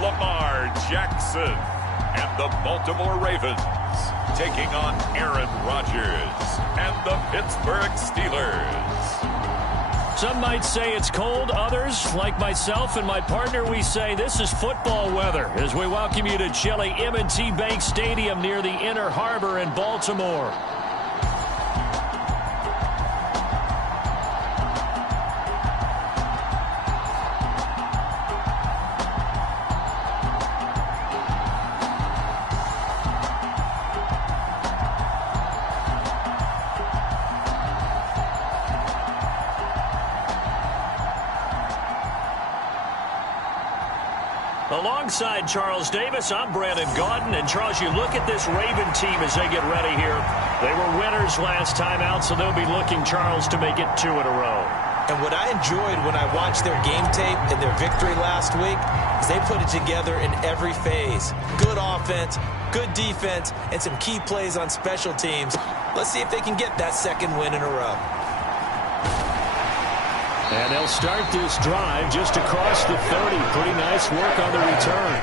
Lamar Jackson, and the Baltimore Ravens taking on Aaron Rodgers and the Pittsburgh Steelers. Some might say it's cold. Others, like myself and my partner, we say this is football weather as we welcome you to chilly M&T Bank Stadium near the Inner Harbor in Baltimore. Alongside Charles Davis, I'm Brandon Gaudin. And Charles, you look at this Raven team as they get ready here. They were winners last time out, so they'll be looking, Charles, to make it 2 in a row. And what I enjoyed when I watched their game tape and their victory last week is they put it together in every phase. Good offense, good defense, and some key plays on special teams. Let's see if they can get that second win in a row. And they'll start this drive just across the 30. Pretty nice work on the return.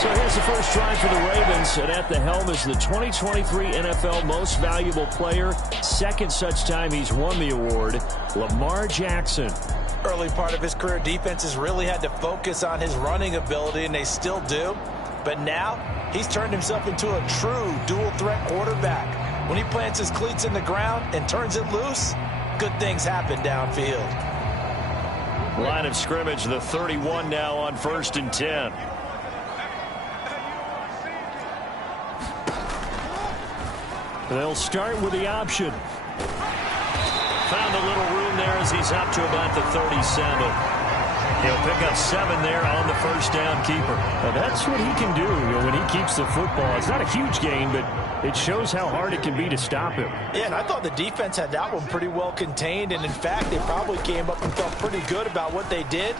So here's the first drive for the Ravens, and at the helm is the 2023 NFL Most Valuable Player. Second such time he's won the award, Lamar Jackson. Early part of his career, defenses really had to focus on his running ability, and they still do. But now, he's turned himself into a true dual-threat quarterback. When he plants his cleats in the ground and turns it loose, good things happen downfield. Line of scrimmage, the 31 now on 1st and 10. They'll start with the option. Found a little room there as he's up to about the 37. He'll pick up 7 there on the first down keeper. Now that's what he can do when he keeps the football. It's not a huge gain, but it shows how hard it can be to stop him. Yeah, and I thought the defense had that one pretty well contained, and in fact, they probably came up and felt pretty good about what they did.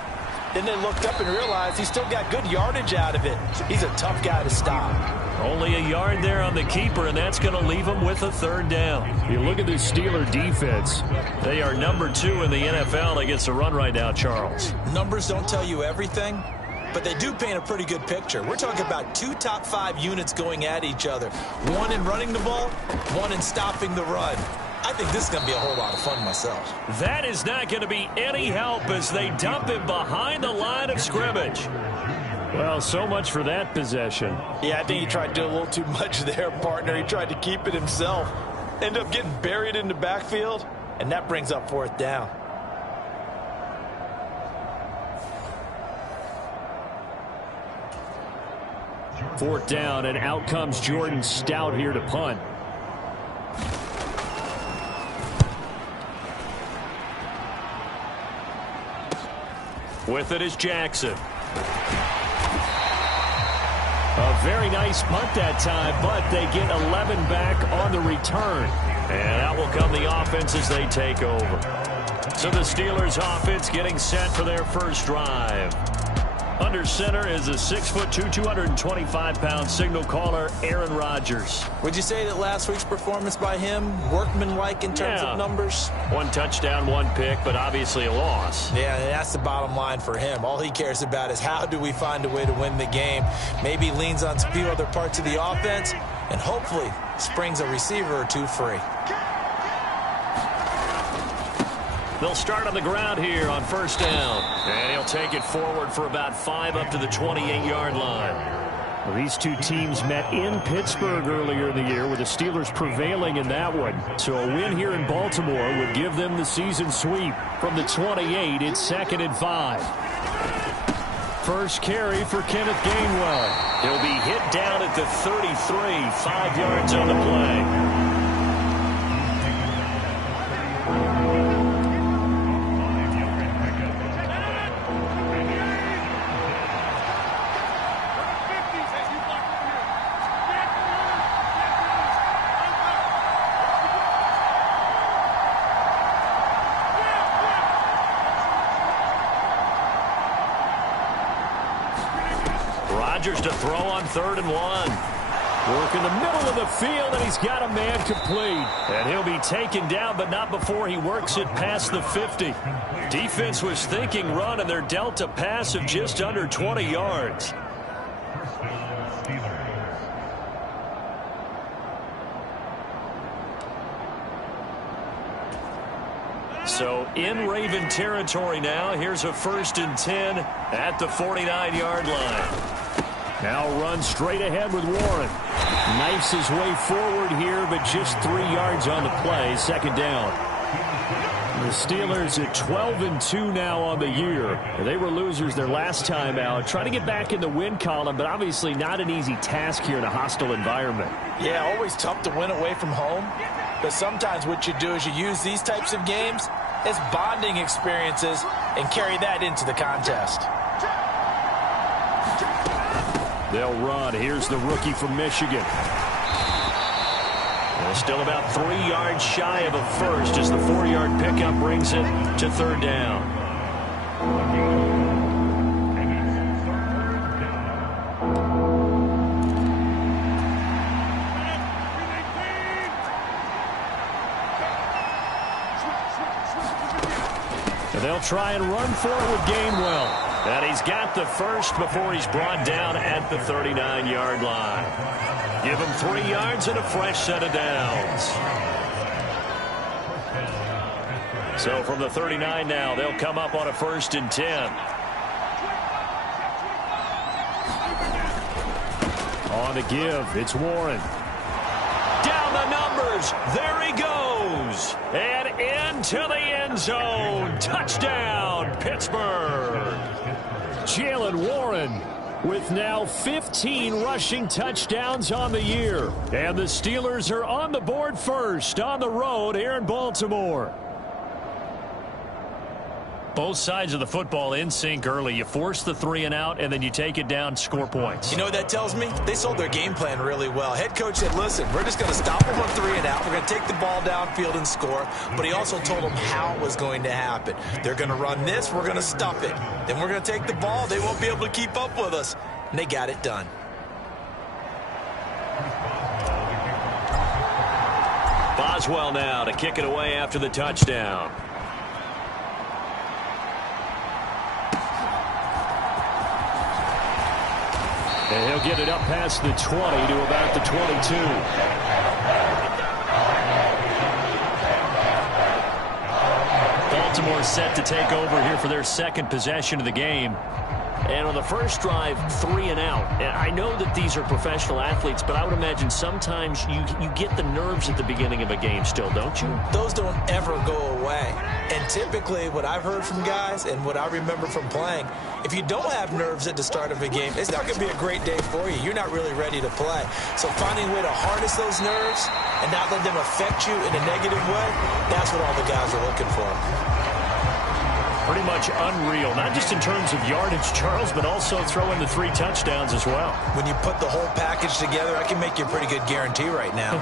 Then they looked up and realized he still got good yardage out of it. He's a tough guy to stop. Only a yard there on the keeper, and that's going to leave him with a 3rd down. You look at the Steeler defense. They are number 2 in the NFL against the run right now, Charles. Numbers don't tell you everything, but they do paint a pretty good picture. We're talking about 2 top 5 units going at each other. One in running the ball, one in stopping the run. I think this is going to be a whole lot of fun myself. That is not going to be any help as they dump him behind the line of scrimmage. Well, so much for that possession. Yeah, I think he tried to do a little too much there, partner. He tried to keep it himself. Ended up getting buried in the backfield, and that brings up 4th down. Fourth down, and out comes Jordan Stout here to punt. With it is Jackson. A very nice punt that time, but they get 11 back on the return. And out will come the offense as they take over. So the Steelers offense getting set for their first drive. Under center is a 6'2", 225-pound signal caller, Aaron Rodgers. Would you say that last week's performance by him, workmanlike in terms of numbers? 1 touchdown, 1 pick, but obviously a loss. Yeah, that's the bottom line for him. All he cares about is how do we find a way to win the game. Maybe leans on a few other parts of the offense, and hopefully springs a receiver or 2 free. They'll start on the ground here on 1st down. And he'll take it forward for about 5 up to the 28-yard line. Well, these two teams met in Pittsburgh earlier in the year with the Steelers prevailing in that one. So a win here in Baltimore would give them the season sweep. From the 28, it's 2nd and 5. First carry for Kenneth Gainwell. He'll be hit down at the 33, 5 yards on the play. Rodgers to throw on 3rd and 1. Work in the middle of the field, and he's got a man complete. incomplete. And he'll be taken down, but not before he works it past the 50. Defense was thinking run, and they're dealt a pass of just under 20 yards. So in Raven territory now. Here's a 1st and 10 at the 49-yard line. Now run straight ahead with Warren. Knifes his way forward here, but just 3 yards on the play. 2nd down. The Steelers at 12-2 now on the year. They were losers their last time out. Trying to get back in the win column, but obviously not an easy task here in a hostile environment. Yeah, always tough to win away from home. But sometimes what you do is you use these types of games as bonding experiences and carry that into the contest. They'll run. Here's the rookie from Michigan. Well, still about 3 yards shy of a first as the 4-yard pickup brings it to 3rd down. And they'll try and run for it with Gainwell. And he's got the first before he's brought down at the 39-yard line. Give him 3 yards and a fresh set of downs. So from the 39 now, they'll come up on a 1st and 10. On the give, it's Warren. Down the numbers. There he goes. And into the end zone. Touchdown, Pittsburgh. Jalen Warren with now 15 rushing touchdowns on the year. And the Steelers are on the board first on the road here in Baltimore. Both sides of the football in sync early. You force the 3 and out, and then you take it down, score points. You know what that tells me? They sold their game plan really well. Head coach said, listen, we're just going to stop them on 3 and out. We're going to take the ball downfield and score. But he also told them how it was going to happen. They're going to run this. We're going to stop it. Then we're going to take the ball. They won't be able to keep up with us. And they got it done. Boswell now to kick it away after the touchdown. And he'll get it up past the 20 to about the 22. Baltimore set to take over here for their 2nd possession of the game. And on the first drive, 3 and out. And I know that these are professional athletes, but I would imagine sometimes you get the nerves at the beginning of a game still, don't you? Those don't ever go away. And typically what I've heard from guys and what I remember from playing, if you don't have nerves at the start of a game, it's not going to be a great day for you. You're not really ready to play. So finding a way to harness those nerves and not let them affect you in a negative way, that's what all the guys are looking for. Pretty much unreal, not just in terms of yardage, Charles, but also throw in the 3 touchdowns as well. When you put the whole package together, I can make you a pretty good guarantee right now.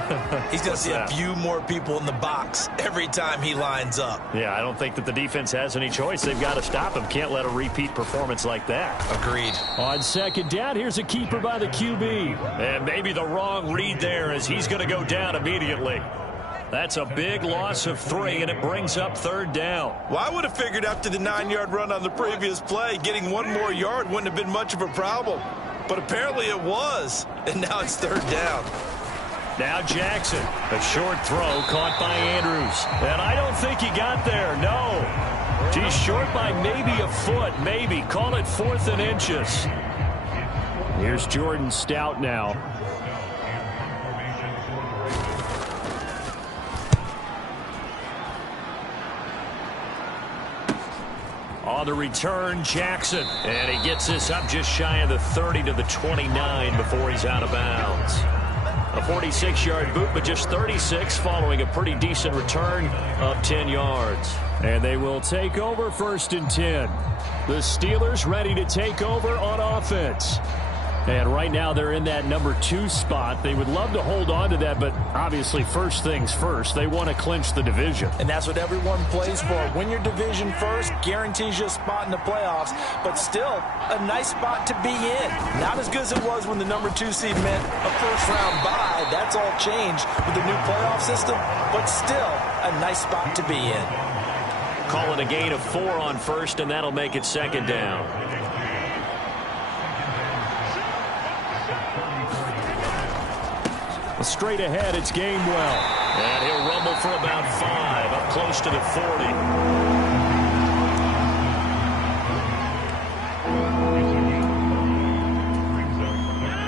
He's going to see a few more people in the box every time he lines up. Yeah, I don't think that the defense has any choice. They've got to stop him. Can't let a repeat performance like that. Agreed. On 2nd down, here's a keeper by the QB. And maybe the wrong read there as he's going to go down immediately. That's a big loss of 3, and it brings up 3rd down. Well, I would have figured after the 9-yard run on the previous play, getting 1 more yard wouldn't have been much of a problem. But apparently it was, and now it's 3rd down. Now Jackson, a short throw caught by Andrews. And I don't think he got there, no. He's short by maybe a foot, maybe. Call it 4th and inches. Here's Jordan Stout now. On the return, Jackson. And he gets this up just shy of the 30 to the 29 before he's out of bounds. A 46-yard boot, but just 36 following a pretty decent return of 10 yards. And they will take over 1st and 10. The Steelers ready to take over on offense. And right now they're in that number 2 spot. They would love to hold on to that, but obviously first things first. They want to clinch the division. And that's what everyone plays for. Win your division first, guarantees you a spot in the playoffs, but still a nice spot to be in. Not as good as it was when the number 2 seed meant a first-round bye. That's all changed with the new playoff system, but still a nice spot to be in. Call it a gain of 4 on first, and that'll make it second down. Straight ahead, it's Gainwell. And he'll rumble for about 5, up close to the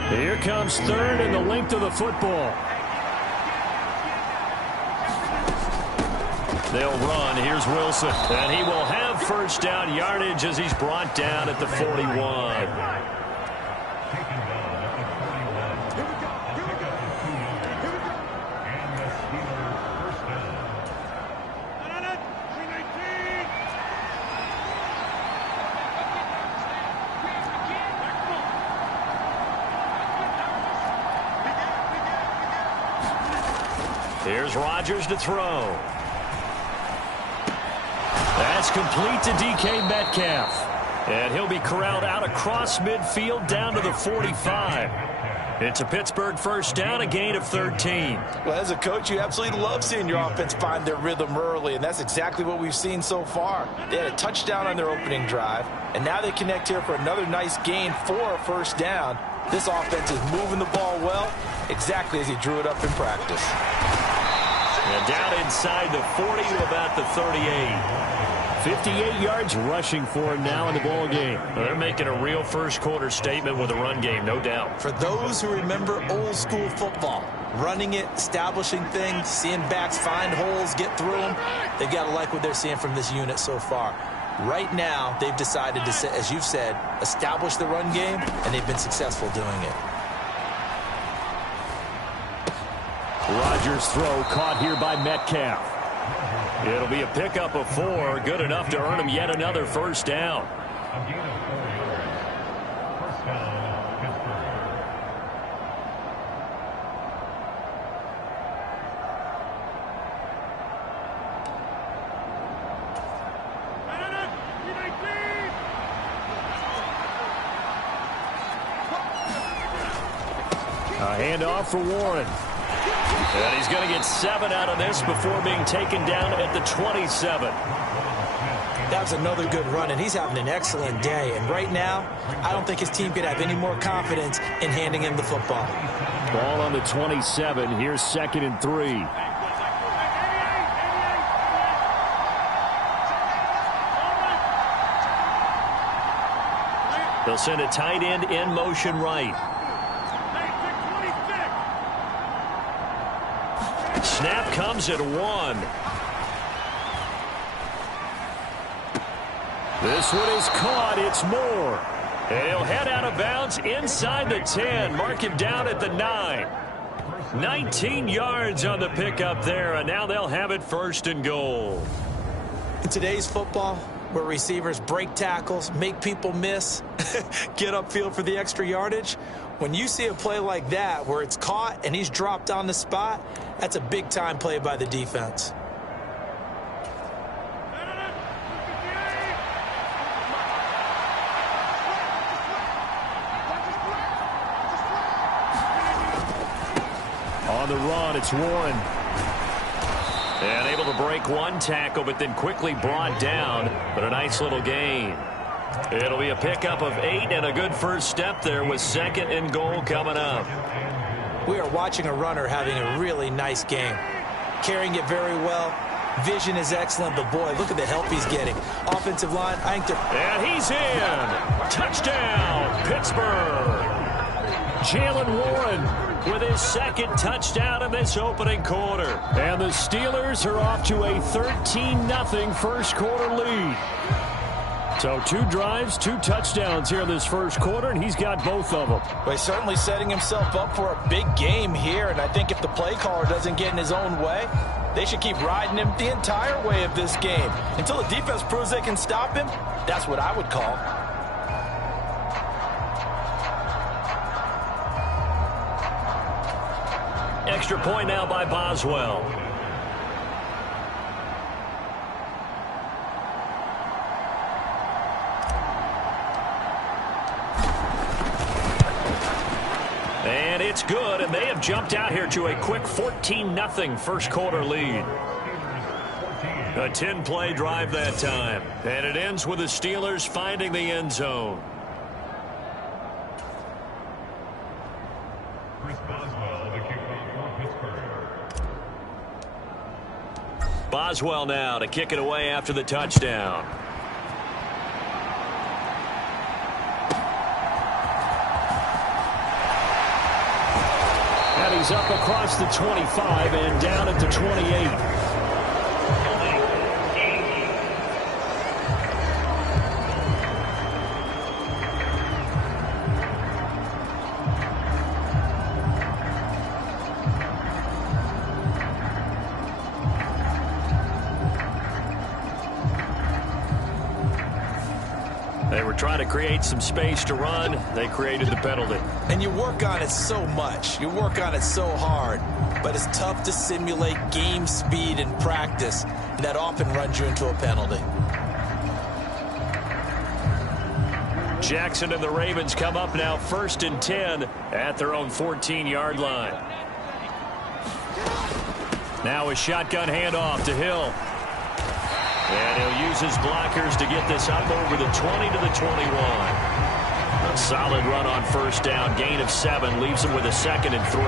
40. Here comes third and the length of the football. They'll run. Here's Wilson. And he will have first down yardage as he's brought down at the 41. Here's Rodgers to throw. That's complete to DK Metcalf. And he'll be corralled out across midfield down to the 45. It's a Pittsburgh first down, a gain of 13. Well, as a coach, you absolutely love seeing your offense find their rhythm early, and that's exactly what we've seen so far. They had a touchdown on their opening drive, and now they connect here for another nice gain for a first down. This offense is moving the ball well, exactly as he drew it up in practice. And down inside the 40 to about the 38. 58 yards rushing for him now in the ball game. Well, they're making a real first quarter statement with a run game, no doubt. For those who remember old school football, running it, establishing things, seeing backs find holes, get through them, they've got to like what they're seeing from this unit so far. Right now, they've decided to, as you've said, establish the run game, and they've been successful doing it. Rodgers' throw caught here by Metcalf. It'll be a pickup of 4, good enough to earn him yet another first down. A handoff for Warren. And he's going to get 7 out of this before being taken down at the 27. That was another good run, and he's having an excellent day. And right now, I don't think his team could have any more confidence in handing him the football. Ball on the 27. Here's 2nd and 3. They'll send a tight end in motion right. Snap comes at 1. This one is caught. It's Moore. And he'll head out of bounds inside the 10. Mark him down at the 9. 19 yards on the pickup there, and now they'll have it 1st and goal. In today's football, where receivers break tackles, make people miss, get upfield for the extra yardage, when you see a play like that where it's caught and he's dropped on the spot, that's a big-time play by the defense. On the run, it's Warren. And able to break one tackle, but then quickly brought down. But a nice little gain. It'll be a pickup of 8 and a good first step there with 2nd and goal coming up. We are watching a runner having a really nice game. Carrying it very well. Vision is excellent, but boy, look at the help he's getting. Offensive line, I think and he's in. Touchdown, Pittsburgh. Jalen Warren with his 2nd touchdown in this opening quarter. And the Steelers are off to a 13-0 first quarter lead. So 2 drives, 2 touchdowns here in this first quarter, and he's got both of them. Well, he's certainly setting himself up for a big game here, and I think if the play caller doesn't get in his own way, they should keep riding him the entire way of this game. Until the defense proves they can stop him, that's what I would call. Extra point now by Boswell. And it's good, and they have jumped out here to a quick 14-0 first quarter lead. A 10-play drive that time, and it ends with the Steelers finding the end zone. Boswell now to kick it away after the touchdown. And he's up across the 25 and down at the 28. They were trying to create some space to run. They created the penalty. And you work on it so much. You work on it so hard. But it's tough to simulate game speed in practice. And that often runs you into a penalty. Jackson and the Ravens come up now 1st and 10 at their own 14-yard line. Now a shotgun handoff to Hill. And he'll use his blockers to get this up over the 20 to the 21. A solid run on first down. Gain of 7 leaves him with a 2nd and 3.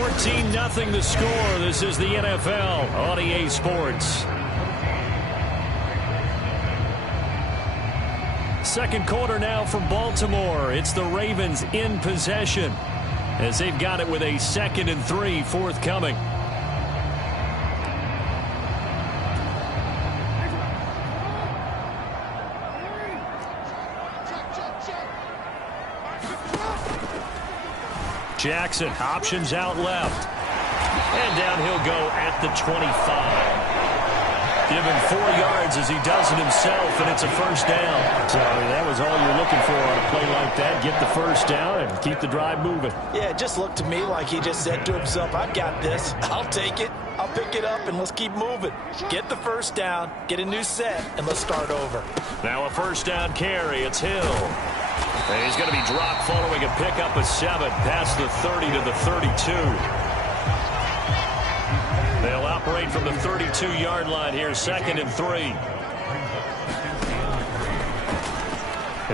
$14-0 the score. This is the NFL on EA Sports. Second quarter now from Baltimore. It's the Ravens in possession as they've got it with a 2nd and 3 forthcoming. Jackson options out left. And down he'll go at the 25. Give him 4 yards as he does it himself, and it's a first down. So that was all you're looking for on a play like that. Get the first down and keep the drive moving. Yeah, it just looked to me like he just said to himself, I've got this. I'll take it. I'll pick it up, and let's keep moving. Get the first down, get a new set, and let's start over. Now a first down carry. It's Hill. And he's going to be dropped following a pickup of 7 past the 30 to the 32. They'll operate from the 32-yard line here, 2nd and 3.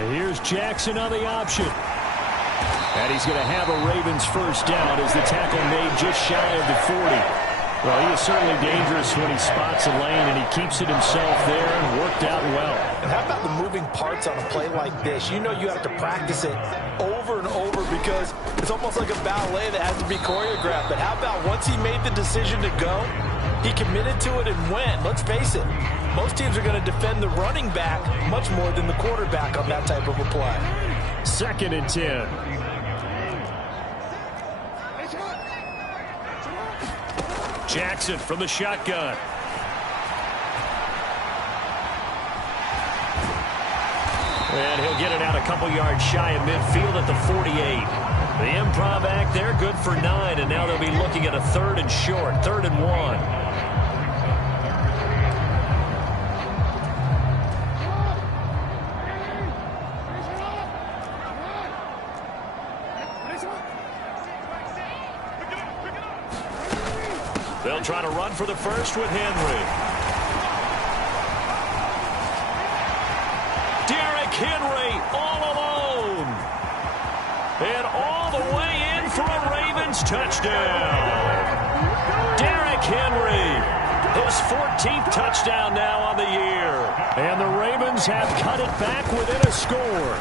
And here's Jackson on the option. And he's going to have a Ravens first down as the tackle made just shy of the 40. Well, he is certainly dangerous when he spots a lane, and he keeps it himself there and worked out well. And how about the moving parts on a play like this? You know you have to practice it over and over because it's almost like a ballet that has to be choreographed. But how about once he made the decision to go, he committed to it and went. Let's face it, most teams are going to defend the running back much more than the quarterback on that type of a play. 2nd and 10. Jackson from the shotgun. And he'll get it out a couple yards shy of midfield at the 48. The improv act there, good for 9, and now they'll be looking at a 3rd and short, 3rd and 1. They'll try to run for the first with Henry. Derrick Henry all alone. And all the way in for a Ravens touchdown. Derrick Henry, his 14th touchdown now on the year. And the Ravens have cut it back within a score.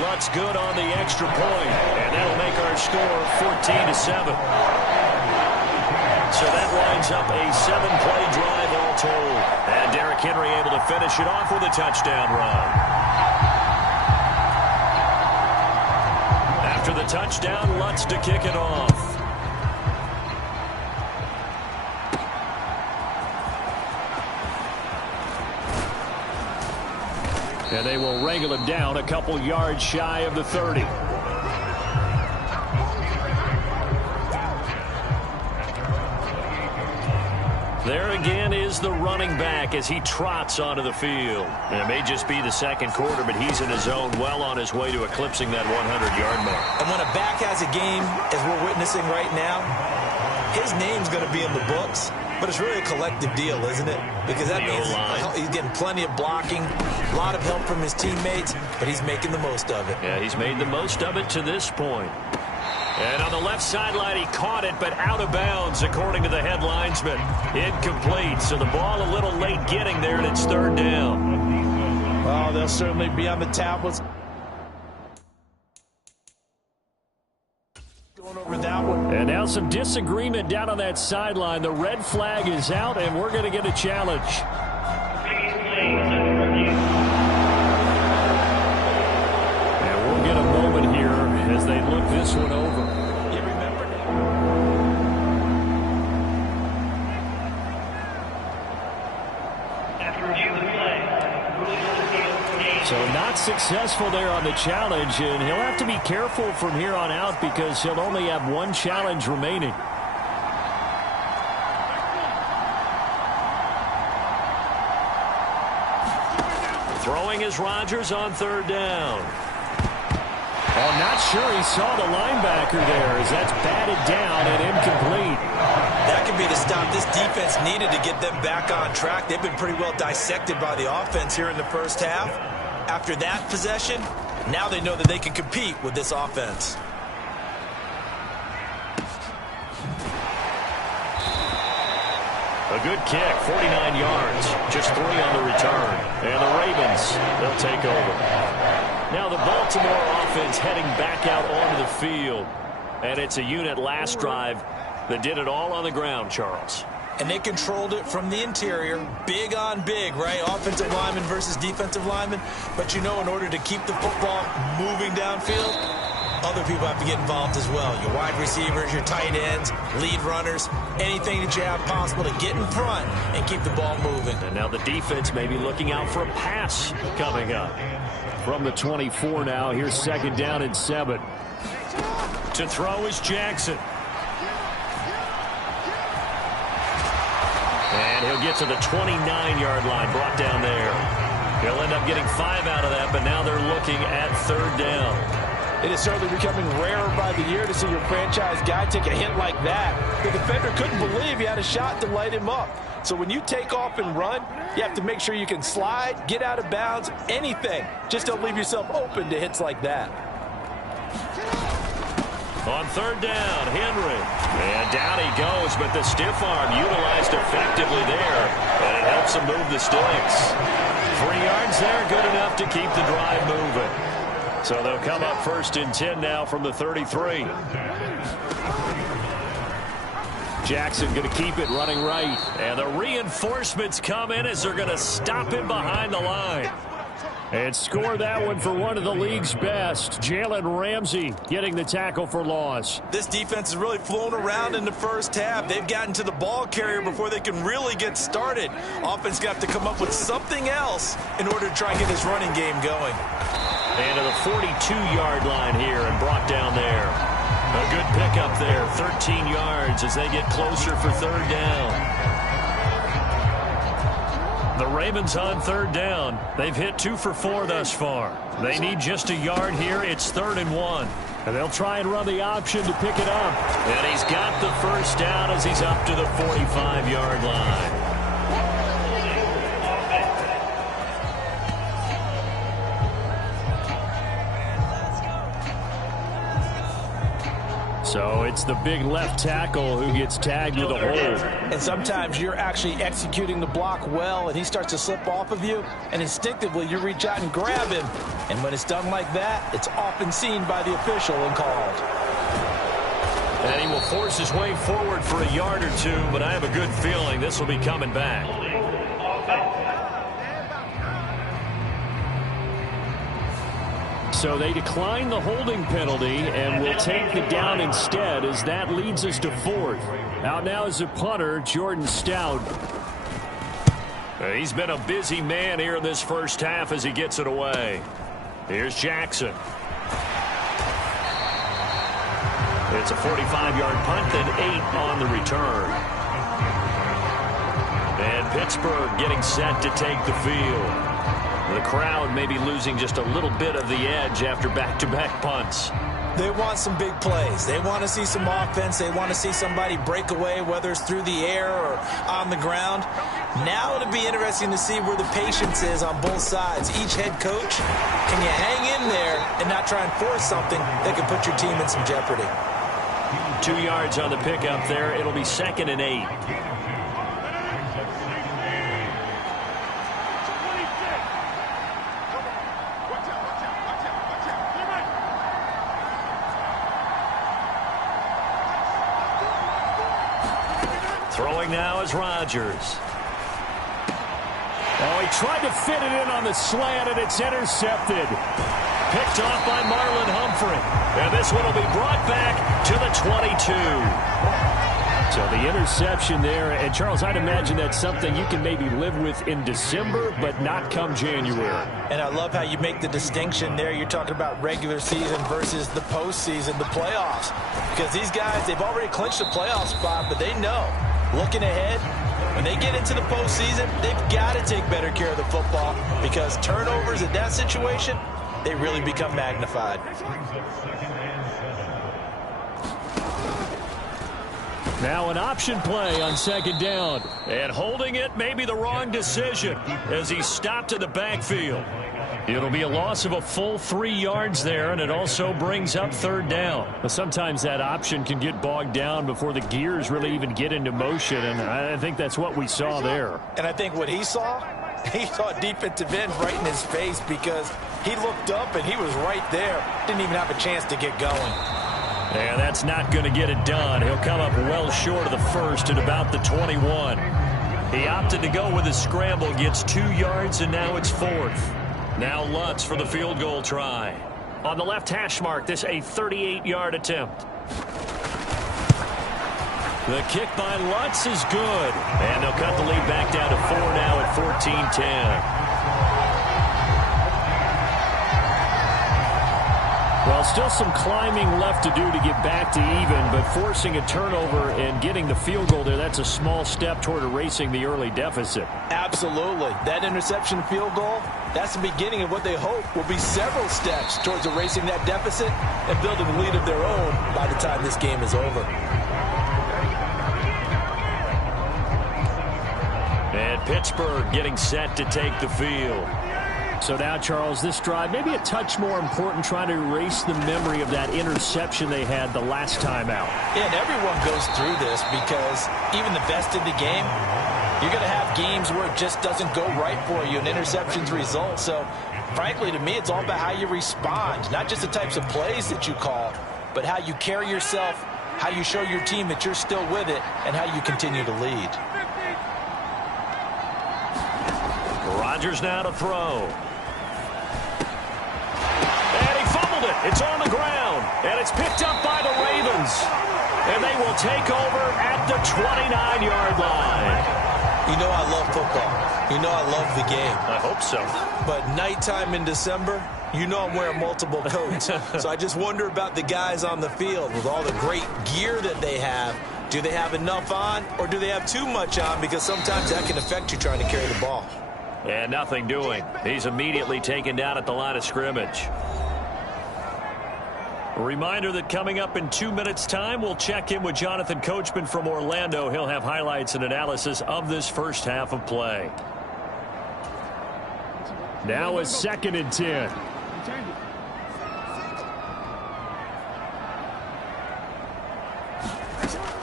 Lutz good on the extra point. And that'll make our score 14-7. So that winds up a 7-play drive all told. And Derrick Henry able to finish it off with a touchdown run. After the touchdown, Lutz to kick it off. And they will wrangle him down a couple yards shy of the 30. There again is the running back as he trots onto the field. And it may just be the second quarter, but he's in his zone, well on his way to eclipsing that 100-yard mark. And when a back has a game, as we're witnessing right now, his name's going to be in the books. But it's really a collective deal, isn't it? Because that means he's getting plenty of blocking, a lot of help from his teammates, but he's making the most of it. Yeah, he's made the most of it to this point. And on the left sideline, he caught it, but out of bounds, according to the head linesman. Incomplete, so the ball a little late getting there, and it's third down. Well, they'll certainly be on the tablets. Going over that one. And now some disagreement down on that sideline. The red flag is out, and we're going to get a challenge. And we'll get a moment here as they look this one over. You remember now? So not successful there on the challenge, and he'll have to be careful from here on out because he'll only have one challenge remaining. Throwing is Rodgers on third down. Oh, not sure he saw the linebacker there as that's batted down and incomplete. That could be the stop this defense needed to get them back on track. They've been pretty well dissected by the offense here in the first half. After that possession, now they know that they can compete with this offense. A good kick, 49 yards, just 3 on the return. And the Ravens, they'll take over. Now the Baltimore offense heading back out onto the field. And it's a unit last drive that did it all on the ground, Charles. And they controlled it from the interior, big on big, right? Offensive lineman versus defensive lineman. But you know, in order to keep the football moving downfield, other people have to get involved as well. Your wide receivers, your tight ends, lead runners, anything that you have possible to get in front and keep the ball moving. And now the defense may be looking out for a pass coming up. From the 24 now, here's second down and 7. To throw is Jackson. And he'll get to the 29-yard line, brought down there. He'll end up getting 5 out of that, but now they're looking at third down. It is certainly becoming rarer by the year to see your franchise guy take a hit like that. The defender couldn't believe he had a shot to light him up. So when you take off and run, you have to make sure you can slide, get out of bounds, anything. Just don't leave yourself open to hits like that. On third down, Henry. And down he goes, but the stiff arm utilized effectively there. And it helps him move the sticks. 3 yards there, good enough to keep the drive moving. So they'll come up first and 10 now from the 33. Jackson going to keep it running right. And the reinforcements come in as they're going to stop him behind the line. And score that one for one of the league's best. Jalen Ramsey getting the tackle for loss. This defense has really flown around in the first half. They've gotten to the ball carrier before they can really get started. Offense got to come up with something else in order to try and get his running game going. And to the 42-yard line here and brought down there. A good pickup there, 13 yards as they get closer for third down. The Ravens on third down. They've hit 2 for 4 thus far. They need just a yard here. It's 3rd and 1. And they'll try and run the option to pick it up. And he's got the first down as he's up to the 45-yard line. So it's the big left tackle who gets tagged with a hold. And sometimes you're actually executing the block well, and he starts to slip off of you, and instinctively you reach out and grab him. And when it's done like that, it's often seen by the official and called. And he will force his way forward for a yard or 2, but I have a good feeling this will be coming back. So they decline the holding penalty and will take the down instead as that leads us to 4th. Out now is the punter, Jordan Stout. He's been a busy man here in this first half as he gets it away. Here's Jackson. It's a 45-yard punt, then 8 on the return. And Pittsburgh getting set to take the field. The crowd may be losing just a little bit of the edge after back-to-back punts. They want some big plays. They want to see some offense. They want to see somebody break away, whether it's through the air or on the ground. Now it'll be interesting to see where the patience is on both sides. Each head coach, can you hang in there and not try and force something that could put your team in some jeopardy? 2 yards on the pickup there. It'll be 2nd and 8. Throwing now is Rodgers. Oh, he tried to fit it in on the slant, and it's intercepted. Picked off by Marlon Humphrey. And this one will be brought back to the 22. So the interception there. And, Charles, I'd imagine that's something you can maybe live with in December, but not come January. And I love how you make the distinction there. You're talking about regular season versus the postseason, the playoffs. Because these guys, they've already clinched a playoff spot, but they know, looking ahead, when they get into the postseason, they've got to take better care of the football because turnovers in that situation, they really become magnified. Now an option play on 2nd down. And holding it may be the wrong decision as he stopped in the backfield. It'll be a loss of a full 3 yards there, and it also brings up 3rd down. Well, sometimes that option can get bogged down before the gears really even get into motion, and I think that's what we saw there. And I think what he saw a defensive end right in his face because he looked up and he was right there. Didn't even have a chance to get going. Yeah, that's not going to get it done. He'll come up well short of the first at about the 21. He opted to go with his scramble, gets 2 yards, and now it's 4th. Now Lutz for the field goal try. On the left hash mark, this a 38-yard attempt. The kick by Lutz is good. And they'll cut the lead back down to 4 now at 14-10. Well, still some climbing left to do to get back to even, but forcing a turnover and getting the field goal there, that's a small step toward erasing the early deficit. Absolutely. That interception field goal, that's the beginning of what they hope will be several steps towards erasing that deficit and building a lead of their own by the time this game is over. And Pittsburgh getting set to take the field. So now, Charles, this drive maybe a touch more important, trying to erase the memory of that interception they had the last time out. Yeah, and everyone goes through this because even the best in the game, you're going to have games where it just doesn't go right for you and interceptions result. So, frankly, to me, it's all about how you respond, not just the types of plays that you call, but how you carry yourself, how you show your team that you're still with it, and how you continue to lead. Rodgers now to throw. It's on the ground, and it's picked up by the Ravens. And they will take over at the 29-yard line. You know I love football. You know I love the game. I hope so. But nighttime in December, you know I'm wearing multiple coats. So I just wonder about the guys on the field with all the great gear that they have. Do they have enough on, or do they have too much on? Because sometimes that can affect you trying to carry the ball. And nothing doing. He's immediately taken down at the line of scrimmage. A reminder that coming up in 2 minutes' time, we'll check in with Jonathan Coachman from Orlando. He'll have highlights and analysis of this first half of play. Now a 2nd and 10.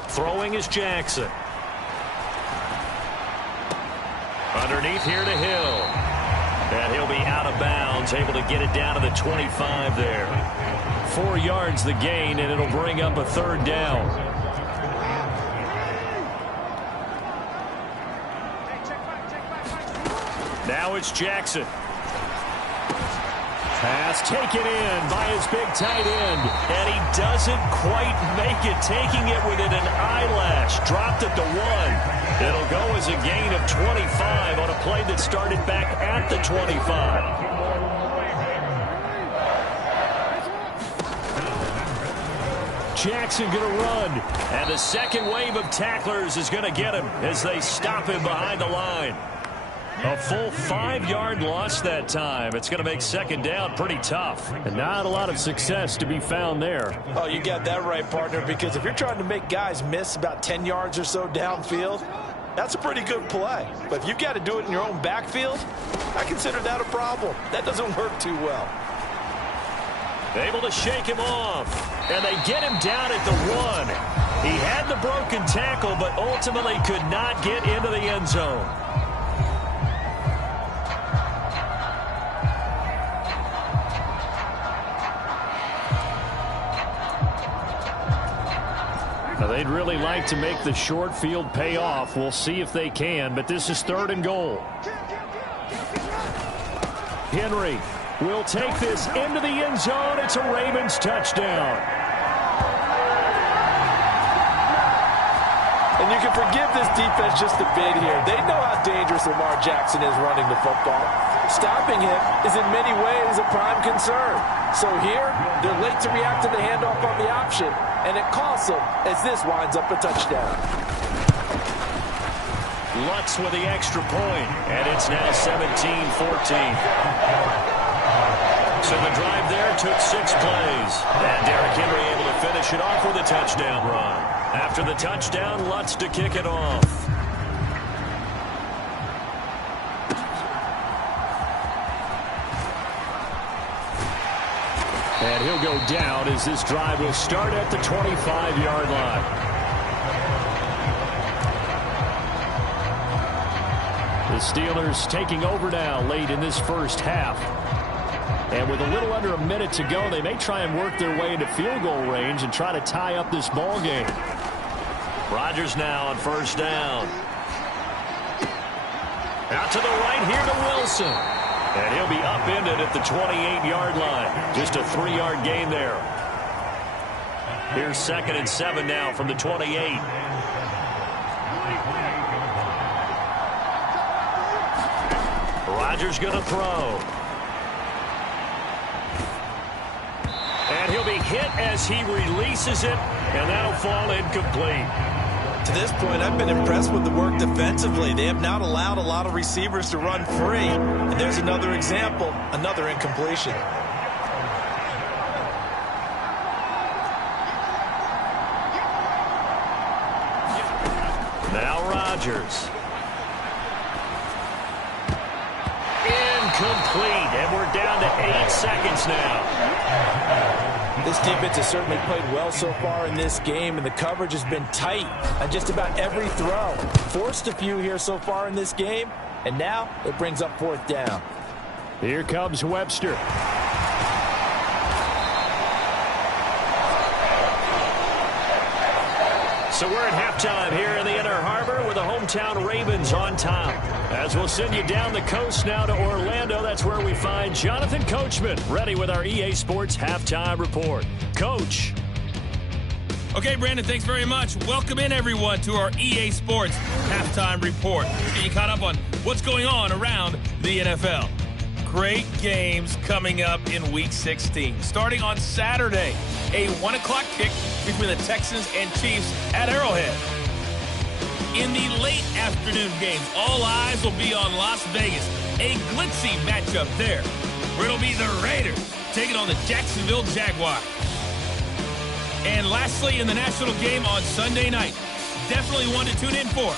Throwing is Jackson. Underneath here to Hill. And he'll be out of bounds, able to get it down to the 25 there. 4 yards the gain, and it'll bring up a 3rd down. Now it's Jackson. Pass taken in by his big tight end. And he doesn't quite make it, taking it within an eyelash. Dropped at the 1. It'll go as a gain of 25 on a play that started back at the 25. Jackson going to run. And the second wave of tacklers is going to get him as they stop him behind the line. A full 5-yard loss that time. It's going to make second down pretty tough. And not a lot of success to be found there. Oh, you got that right, partner, because if you're trying to make guys miss about 10 yards or so downfield, that's a pretty good play. But if you've got to do it in your own backfield, I consider that a problem. That doesn't work too well. Able to shake him off. And they get him down at the 1. He had the broken tackle, but ultimately could not get into the end zone. Now, they'd really like to make the short field pay off. We'll see if they can, but this is 3rd and goal. Henry will take this into the end zone. It's a Ravens touchdown. And you can forgive this defense just a bit here. They know how dangerous Lamar Jackson is running the football. Stopping him is in many ways a prime concern. So here, they're late to react to the handoff on the option, and it costs them as this winds up a touchdown. Lutz with the extra point, and it's now 17-14. So the drive there took 6 plays. And Derrick Henry able to finish it off with a touchdown run. After the touchdown, Lutz to kick it off. And he'll go down as this drive will start at the 25-yard line. The Steelers taking over now late in this first half. And with a little under a minute to go, they may try and work their way into field goal range and try to tie up this ball game. Rodgers now on first down. Out to the right here to Wilson. And he'll be upended at the 28-yard line. Just a 3-yard gain there. Here's 2nd and 7 now from the 28. Rodgers going to throw. And he'll be hit as he releases it, and that'll fall incomplete. To this point, I've been impressed with the work defensively. They have not allowed a lot of receivers to run free. And there's another example, another incompletion. Now Rodgers. Incomplete, and we're down to 8 seconds now. This defense has certainly played well so far in this game, and the coverage has been tight on just about every throw. Forced a few here so far in this game, and now it brings up 4th down. Here comes Webster. So we're at halftime here in the Inner Harbor with the hometown Ravens on top. As we'll send you down the coast now to Orlando, that's where we find Jonathan Coachman ready with our EA Sports Halftime Report. Coach. Okay, Brandon, thanks very much. Welcome in, everyone, to our EA Sports Halftime Report. Get you caught up on what's going on around the NFL. Great games coming up in Week 16. Starting on Saturday, a 1 o'clock kick between the Texans and Chiefs at Arrowhead. In the late afternoon games, all eyes will be on Las Vegas. A glitzy matchup there, where it'll be the Raiders taking on the Jacksonville Jaguars. And lastly, in the national game on Sunday night, definitely one to tune in for,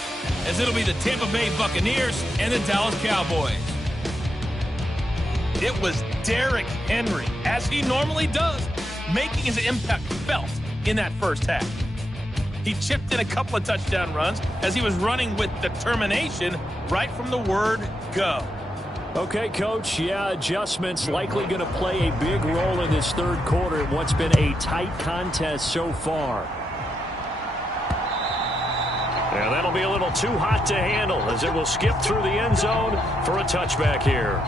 as it'll be the Tampa Bay Buccaneers and the Dallas Cowboys. It was Derrick Henry, as he normally does, making his impact felt in that first half. He chipped in a couple of touchdown runs as he was running with determination right from the word go. Okay, Coach, yeah, adjustments likely going to play a big role in this 3rd quarter in what's been a tight contest so far. And that'll be a little too hot to handle as it will skip through the end zone for a touchback here.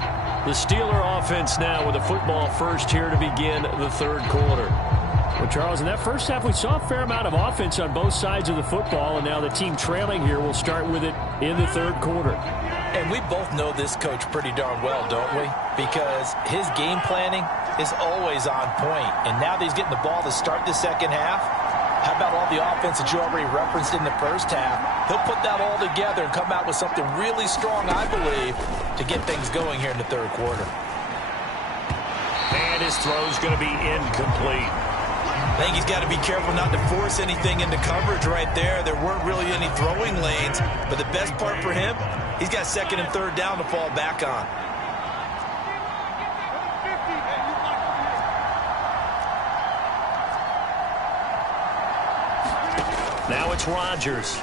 The Steeler offense now with the football first here to begin the 3rd quarter. Well, Charles, in that first half, we saw a fair amount of offense on both sides of the football, and now the team trailing here will start with it in the third quarter. And we both know this coach pretty darn well, don't we? Because his game planning is always on point. And now that he's getting the ball to start the second half, how about all the offense that you already referenced in the first half? He'll put that all together and come out with something really strong, I believe, to get things going here in the third quarter. And his throw's going to be incomplete. I think he's got to be careful not to force anything into coverage right there. There weren't really any throwing lanes, but the best part for him, he's got second and third down to fall back on. Now it's Rodgers.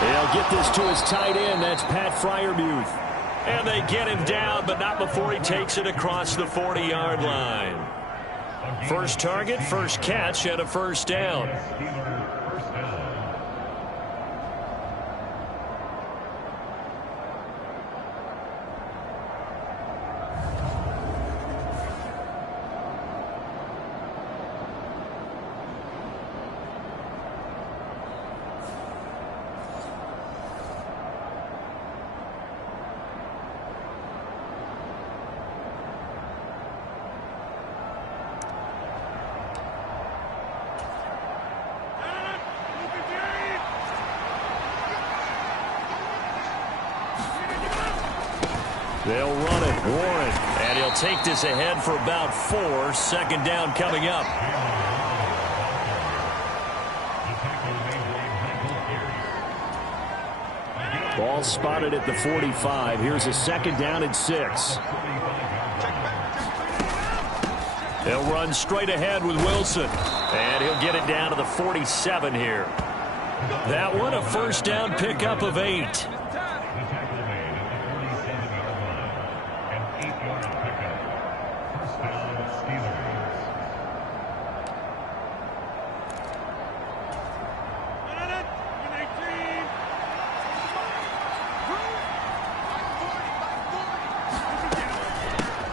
They'll get this to his tight end. That's Pat Freiermuth. And they get him down, but not before he takes it across the 40-yard line. First target, first catch, and a first down. They'll run it, Warren, and he'll take this ahead for about 4. Second down coming up. Ball spotted at the 45. Here's a second down and 6. They'll run straight ahead with Wilson, and he'll get it down to the 47 here. That one, a first down pickup of 8.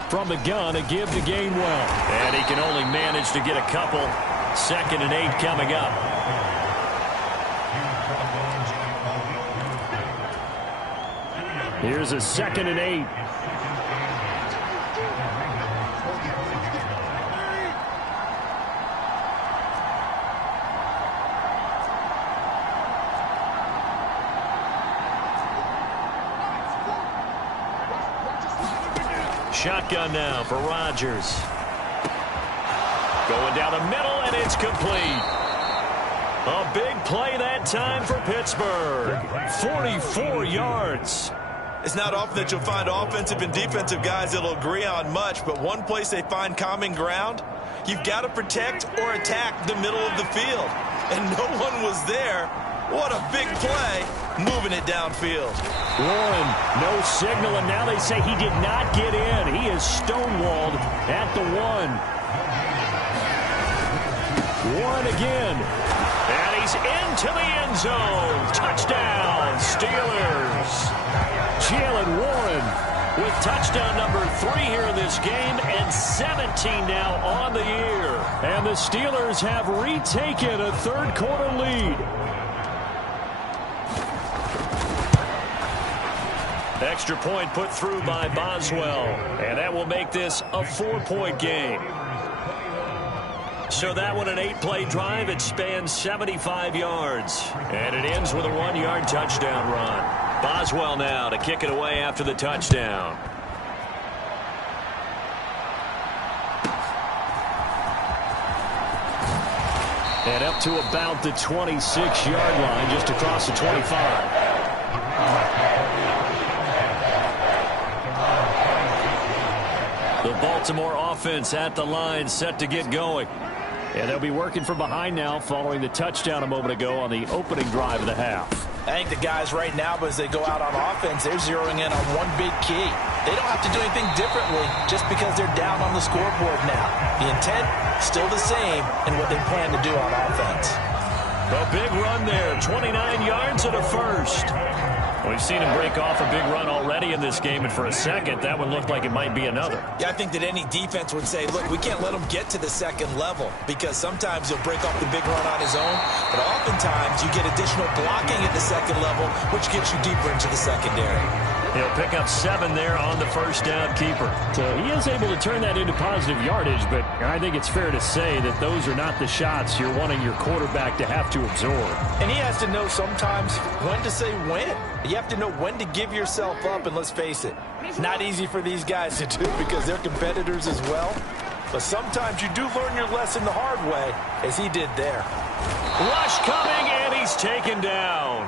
From the gun, a give to Gainwell. And he can only manage to get a couple. Second and 8 coming up. Here's a second and 8. Shotgun now for Rodgers. Going down the middle, and it's complete. A big play that time for Pittsburgh. 44 yards. It's not often that you'll find offensive and defensive guys that'll agree on much, but one place they find common ground, you've got to protect or attack the middle of the field. And no one was there. What a big play, moving it downfield. Warren, no signal, and now they say he did not get in. He is stonewalled at the 1. Warren again. And he's into the end zone. Touchdown, Steelers. Jalen Warren with touchdown number 3 here in this game, and 17 now on the year. And the Steelers have retaken a third quarter lead. Extra point put through by Boswell, and that will make this a 4-point game. So that one, an 8-play drive. It spans 75 yards, and it ends with a 1-yard touchdown run. Boswell now to kick it away after the touchdown. And up to about the 26-yard line, just across the 25. The Baltimore offense at the line, set to get going. And they'll be working from behind now following the touchdown a moment ago on the opening drive of the half. I think the guys right now, as they go out on offense, they're zeroing in on one big key. They don't have to do anything differently just because they're down on the scoreboard now. The intent, still the same in what they plan to do on offense. A big run there, 29 yards and a first. We've seen him break off a big run already in this game, and for a second, that one looked like it might be another. Yeah, I think that any defense would say, look, we can't let him get to the second level because sometimes he'll break off the big run on his own, but oftentimes you get additional blocking at the second level, which gets you deeper into the secondary. He'll pick up 7 there on the first down keeper. So he is able to turn that into positive yardage, but I think it's fair to say that those are not the shots you're wanting your quarterback to have to absorb. And he has to know sometimes when to say when. You have to know when to give yourself up, and let's face it, not easy for these guys to do because they're competitors as well. But sometimes you do learn your lesson the hard way, as he did there. Rush coming, and he's taken down.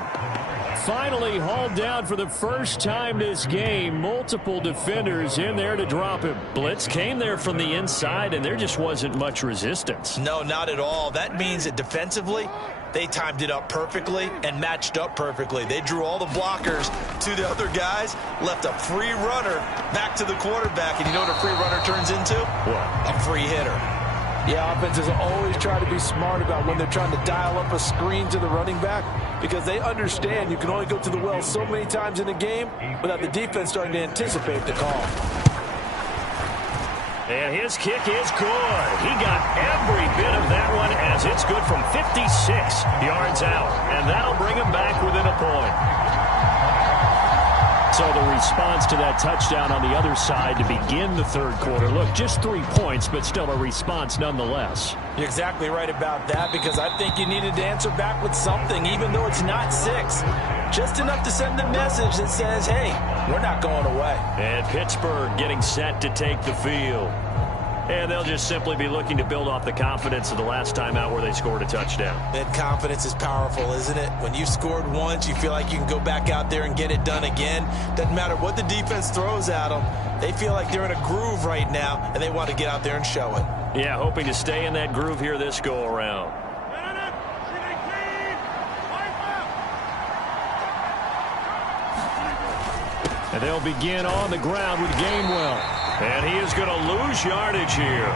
Finally hauled down for the first time this game. Multiple defenders in there to drop him. Blitz came there from the inside, and there just wasn't much resistance. No, not at all. That means that defensively, they timed it up perfectly and matched up perfectly. They drew all the blockers to the other guys, left a free runner back to the quarterback. And you know what a free runner turns into? What? A free hitter. Yeah, offenses always try to be smart about when they're trying to dial up a screen to the running back because they understand you can only go to the well so many times in a game without the defense starting to anticipate the call. And his kick is good. He got every bit of that one as it's good from 56 yards out. And that'll bring him back within a point. So the response to that touchdown on the other side to begin the third quarter. Look, just 3 points, but still a response nonetheless. You're exactly right about that because I think you needed to answer back with something, even though it's not 6. Just enough to send a message that says, hey, we're not going away. And Pittsburgh getting set to take the field. And they'll just simply be looking to build off the confidence of the last time out where they scored a touchdown. And confidence is powerful, isn't it? When you scored once, you feel like you can go back out there and get it done again. Doesn't matter what the defense throws at them. They feel like they're in a groove right now, and they want to get out there and show it. Yeah, hoping to stay in that groove here this go-around. And they'll begin on the ground with Gainwell. And he is going to lose yardage here.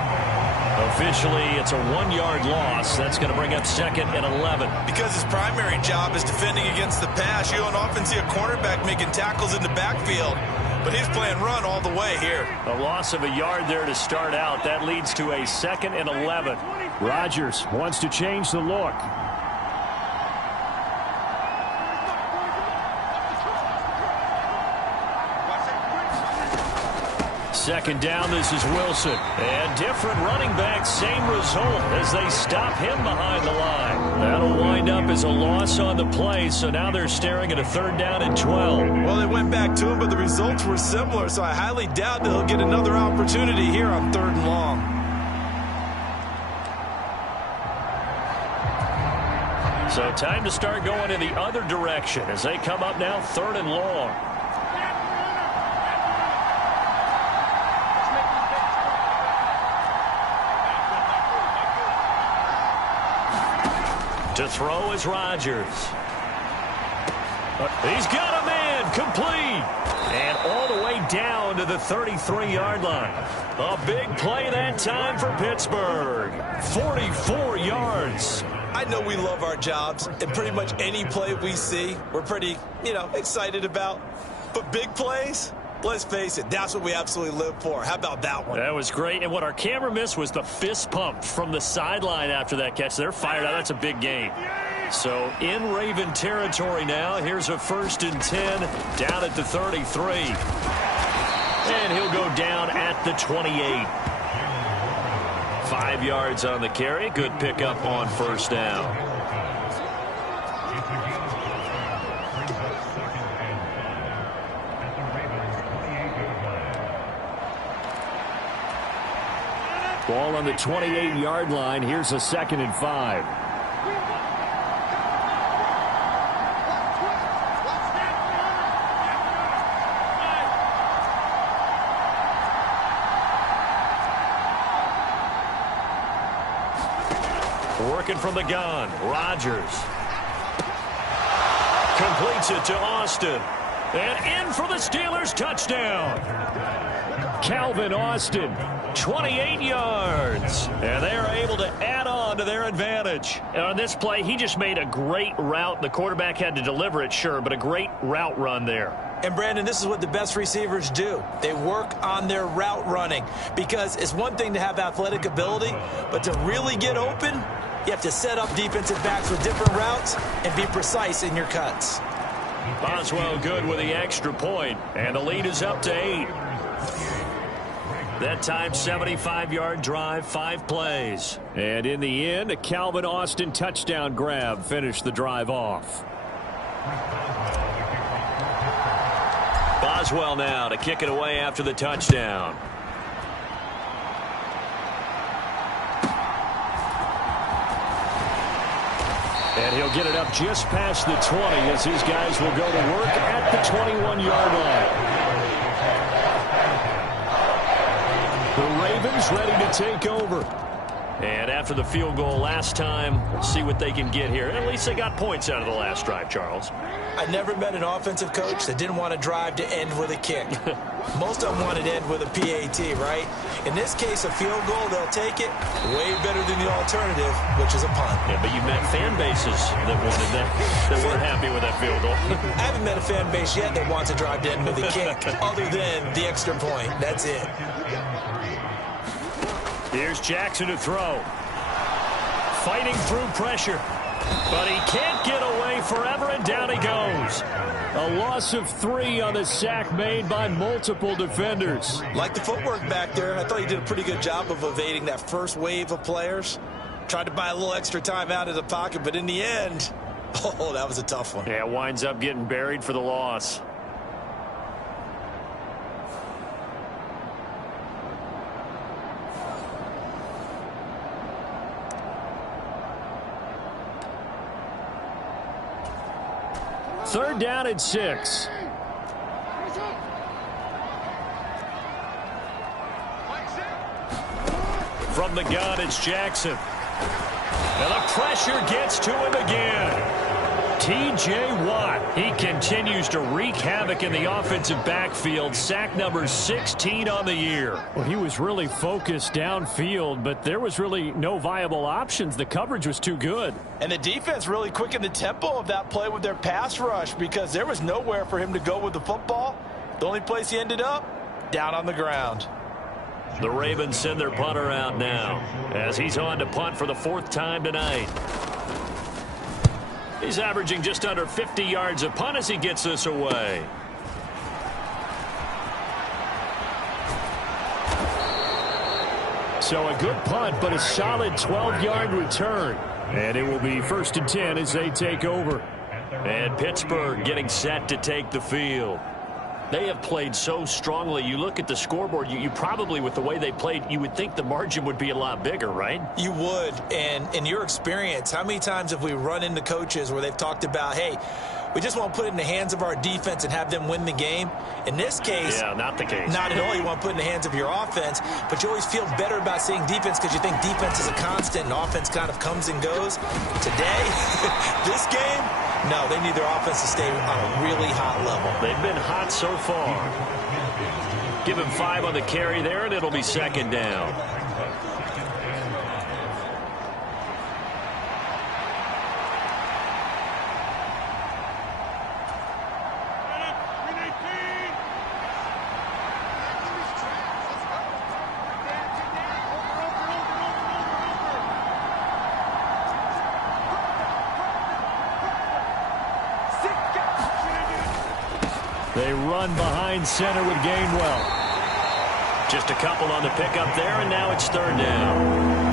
Officially, it's a 1-yard loss. That's going to bring up 2nd and 11. Because his primary job is defending against the pass, you don't often see a cornerback making tackles in the backfield. But he's playing run all the way here. A loss of a yard there to start out. That leads to a 2nd and 11. Rodgers wants to change the look. Second down, this is Wilson. And different running back, same result as they stop him behind the line. That'll wind up as a loss on the play, so now they're staring at a 3rd down and 12. Well, they went back to him, but the results were similar, so I highly doubt that he'll get another opportunity here on 3rd and long. So time to start going in the other direction as they come up now 3rd and long. To throw is Rodgers. He's got a man, complete. And all the way down to the 33-yard line. A big play that time for Pittsburgh. 44 yards. I know we love our jobs, and pretty much any play we see, we're pretty, excited about. But big plays, let's face it, that's what we absolutely live for. How about that one? That was great. And what our camera missed was the fist pump from the sideline after that catch. They're fired out. That's a big gain. So in Raven territory now. Here's a 1st and 10 down at the 33. And he'll go down at the 28. 5 yards on the carry. Good pickup on 1st down. Ball on the 28-yard line. Here's a 2nd and 5. Working from the gun. Rodgers completes it to Austin. And in for the Steelers touchdown. Calvin Austin, 28 yards. And they are able to add on to their advantage. And on this play, he just made a great route. The quarterback had to deliver it, sure, but a great route run there. And, Brandon, this is what the best receivers do. They work on their route running because it's one thing to have athletic ability, but to really get open, you have to set up defensive backs with different routes and be precise in your cuts. Boswell good with the extra point, and the lead is up to 8. That time, 75-yard drive, 5 plays. And in the end, a Calvin Austin touchdown grab finished the drive off. Boswell now to kick it away after the touchdown. And he'll get it up just past the 20 as his guys will go to work at the 21-yard line. The Ravens ready to take over. And after the field goal last time, we'll see what they can get here. At least they got points out of the last drive, Charles. I never met an offensive coach that didn't want to drive to end with a kick. Most of them wanted to end with a PAT, right? In this case, a field goal, they'll take it. Way better than the alternative, which is a punt. Yeah, but you met fan bases that wanted that weren't happy with that field goal. I haven't met a fan base yet that wants to drive to end with a kick, other than the extra point. That's it. Here's Jackson to throw. Fighting through pressure. But he can't get away forever, and down he goes. A loss of 3 on the sack made by multiple defenders. Like the footwork back there, I thought he did a pretty good job of evading that first wave of players. Tried to buy a little extra time out of the pocket, but in the end, oh, that was a tough one. Yeah, winds up getting buried for the loss. Third down and 6. From the gun, it's Jackson. And the pressure gets to him again. T.J. Watt, he continues to wreak havoc in the offensive backfield. Sack number 16 on the year. Well, he was really focused downfield, but there was really no viable options. The coverage was too good. And the defense really quickened the tempo of that play with their pass rush because there was nowhere for him to go with the football. The only place he ended up, down on the ground. The Ravens send their punter out now as he's on to punt for the 4th time tonight. He's averaging just under 50 yards a punt as he gets this away. So a good punt, but a solid 12-yard return. And it will be 1st and 10 as they take over. And Pittsburgh getting set to take the field. They have played so strongly. You look at the scoreboard, you probably, with the way they played, you would think the margin would be a lot bigger, right? You would. And in your experience, how many times have we run into coaches where they've talked about, hey, we just want to put it in the hands of our defense and have them win the game? In this case, yeah, not the case. Not at all. You want to put it in the hands of your offense, but you always feel better about seeing defense because you think defense is a constant and offense kind of comes and goes. Today, this game, no, they need their offense to stay on a really hot level. They've been hot so far. Give him 5 on the carry there, and it'll be 2nd down. They run behind center with Gainwell. Just a couple on the pickup there, and now it's 3rd down.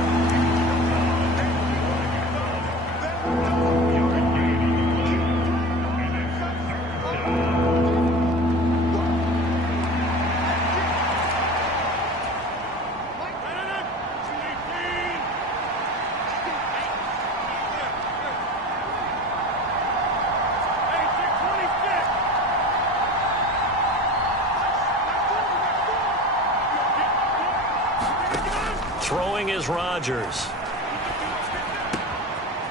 Throwing is Rodgers.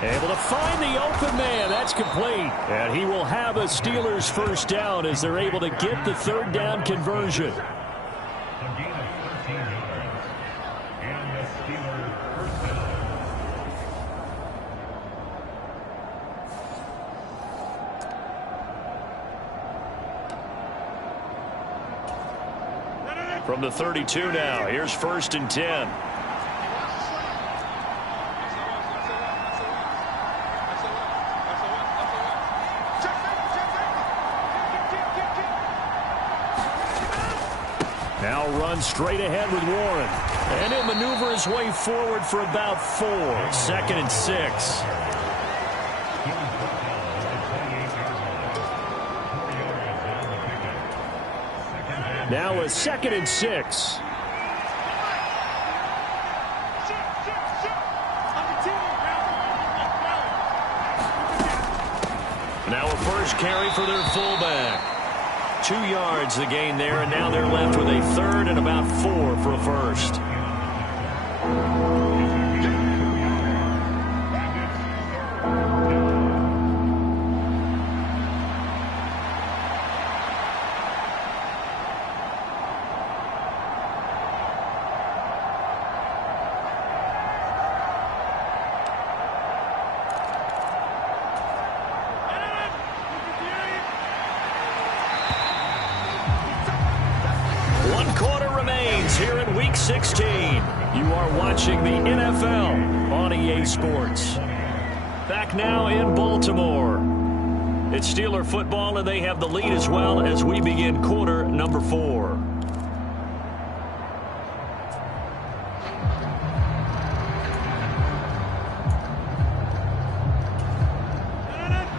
Able to find the open man. That's complete. And he will have a Steelers 1st down as they're able to get the 3rd down conversion. From the 32 now, here's 1st and 10. Now runs straight ahead with Warren. And he'll maneuver his way forward for about 4. 2nd and 6. Now a 2nd and 6. Now a first carry for their fullback. 2 yards the gain there, and now they're left with a 3rd and about 4 for a first. Here in Week 16, you are watching the NFL on EA Sports. Back now in Baltimore. It's Steeler football, and they have the lead as well as we begin quarter number 4.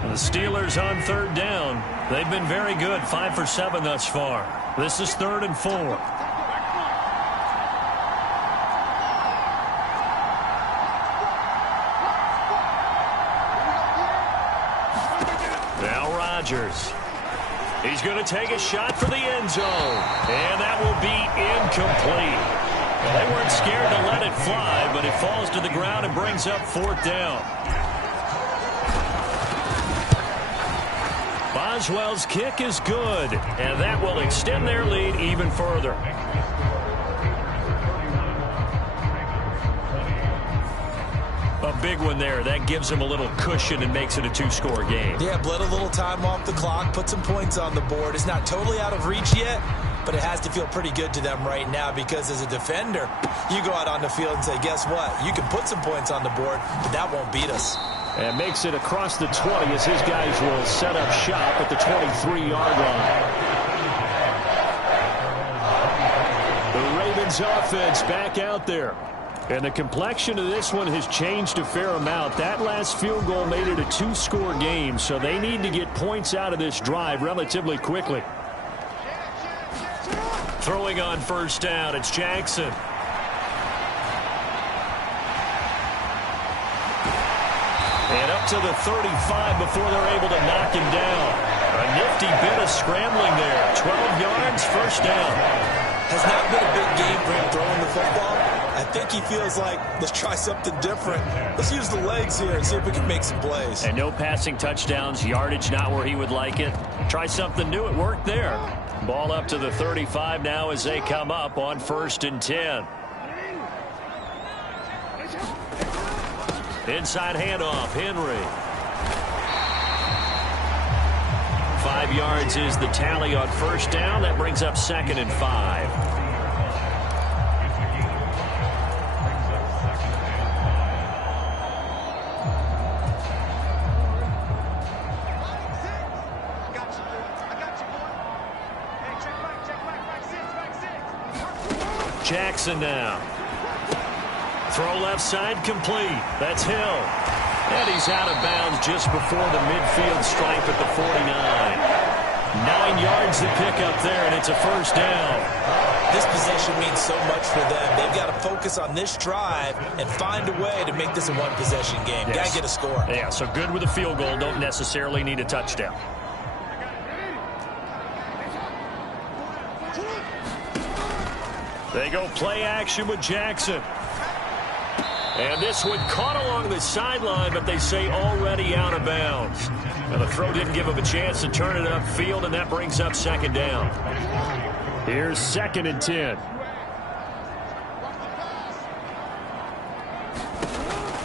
The Steelers on 3rd down. They've been very good, 5 for 7 thus far. This is 3rd and 4. He's going to take a shot for the end zone. And that will be incomplete. Well, they weren't scared to let it fly, but it falls to the ground and brings up 4th down. Boswell's kick is good, and that will extend their lead even further. A big one there. That gives them a little cushion and makes it a 2-score game. Yeah, bled a little time off the clock, put some points on the board. It's not totally out of reach yet, but it has to feel pretty good to them right now because as a defender, you go out on the field and say, guess what? You can put some points on the board, but that won't beat us. And makes it across the 20 as his guys will set up shop at the 23-yard line. The Ravens offense back out there. And the complexion of this one has changed a fair amount. That last field goal made it a 2-score game, so they need to get points out of this drive relatively quickly. Throwing on 1st down, it's Jackson. And up to the 35 before they're able to knock him down. A nifty bit of scrambling there. 12 yards, 1st down. Has not been a big game for him throwing the football. I think he feels like, let's try something different. Let's use the legs here and see if we can make some plays. And no passing touchdowns, yardage not where he would like it. Try something new, it worked there. Ball up to the 35 now as they come up on 1st and 10. Inside handoff, Henry. 5 yards is the tally on 1st down. That brings up 2nd and 5. Jackson now. Throw left side complete. That's Hill. And he's out of bounds just before the midfield stripe at the 49. 9 yards to pick up there, and it's a 1st down. This possession means so much for them. They've got to focus on this drive and find a way to make this a one-possession game. Yes. Got to get a score. Yeah, so good with a field goal. Don't necessarily need a touchdown. They go play action with Jackson. And this one caught along the sideline, but they say already out of bounds. And the throw didn't give him a chance to turn it upfield, and that brings up 2nd down. Here's 2nd and 10.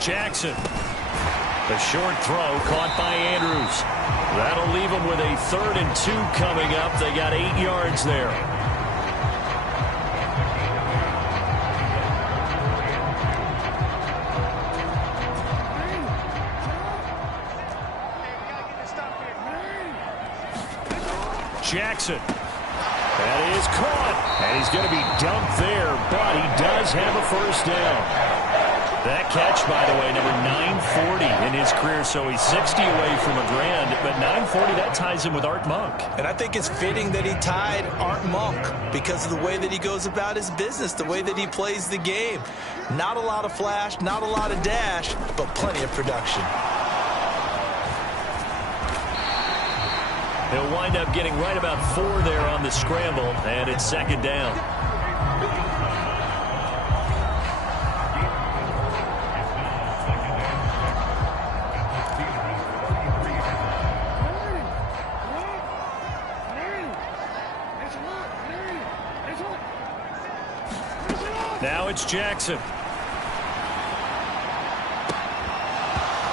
Jackson. The short throw caught by Andrews. That'll leave them with a 3rd and 2 coming up. They got 8 yards there. Jackson. That is caught. And he's going to be dumped there, but he does have a first down. That catch, by the way, number 940 in his career, so he's 60 away from a grand, but 940, that ties him with Art Monk. And I think it's fitting that he tied Art Monk because of the way that he goes about his business, the way that he plays the game. Not a lot of flash, not a lot of dash, but plenty of production. He'll wind up getting right about 4 there on the scramble, and it's second down. Now it's Jackson.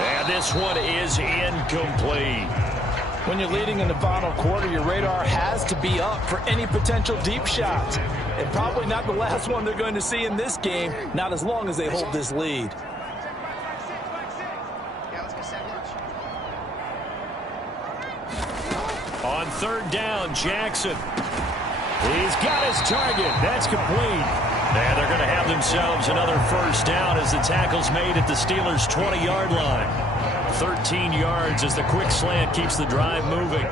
And this one is incomplete. When you're leading in the final quarter, your radar has to be up for any potential deep shots. And probably not the last one they're going to see in this game, not as long as they hold this lead. On third down, Jackson. He's got his target. That's complete. And they're going to have themselves another first down as the tackle's made at the Steelers' 20-yard line. 13 yards as the quick slant keeps the drive moving.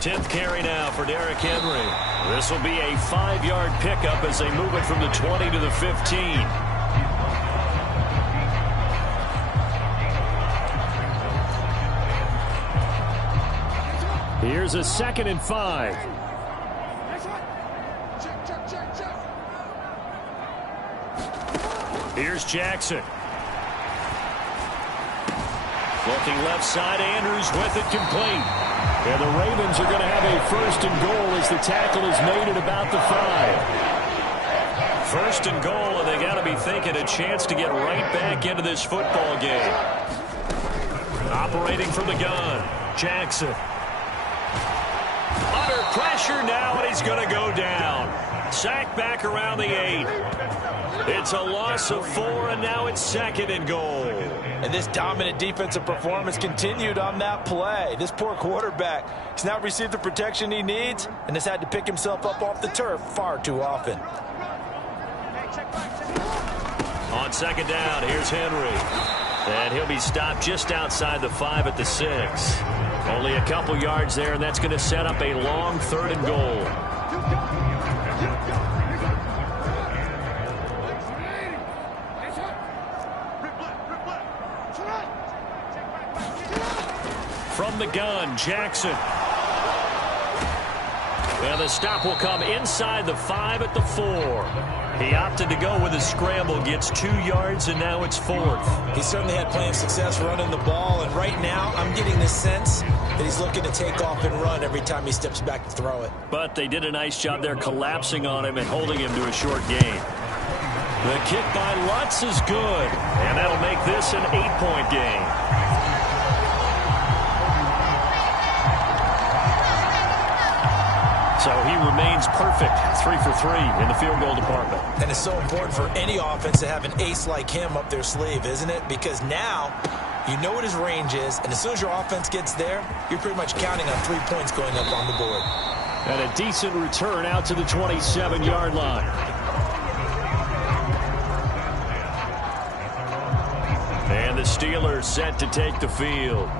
Tenth carry now for Derrick Henry. This will be a 5-yard pickup as they move it from the 20 to the 15. Here's a 2nd and 5. Here's Jackson. Looking left side, Andrews with it complete. And the Ravens are going to have a 1st and goal as the tackle is made at about the 5. 1st and goal, and they got to be thinking a chance to get right back into this football game. Operating from the gun, Jackson. Under pressure now, and he's going to go down. Sacked back around the 8. It's a loss of 4, and now it's 2nd and goal. And this dominant defensive performance continued on that play. This poor quarterback has not received the protection he needs and has had to pick himself up off the turf far too often. On 2nd down, here's Henry. And he'll be stopped just outside the 5 at the 6. Only a couple yards there, and that's going to set up a long 3rd and goal. From the gun, Jackson. And the stop will come inside the 5 at the 4. He opted to go with a scramble, gets 2 yards, and now it's 4th. He certainly had plenty of success running the ball, and right now I'm getting the sense that he's looking to take off and run every time he steps back to throw it. But they did a nice job there collapsing on him and holding him to a short gain. The kick by Lutz is good, and that'll make this an 8-point game. So he remains perfect, 3 for 3 in the field goal department. And it's so important for any offense to have an ace like him up their sleeve, isn't it? Because now you know what his range is, and as soon as your offense gets there, you're pretty much counting on 3 points going up on the board. And a decent return out to the 27-yard line. And the Steelers set to take the field.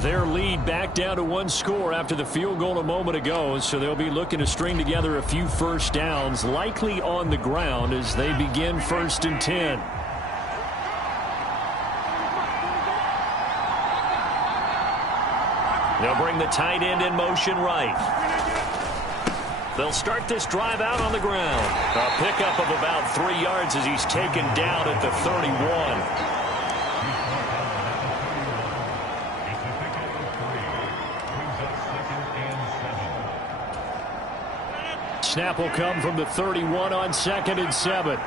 Their lead back down to 1 score after the field goal a moment ago, so they'll be looking to string together a few first downs, likely on the ground as they begin 1st and 10. They'll bring the tight end in motion right. They'll start this drive out on the ground. A pickup of about 3 yards as he's taken down at the 31. Snap will come from the 31 on 2nd and 7.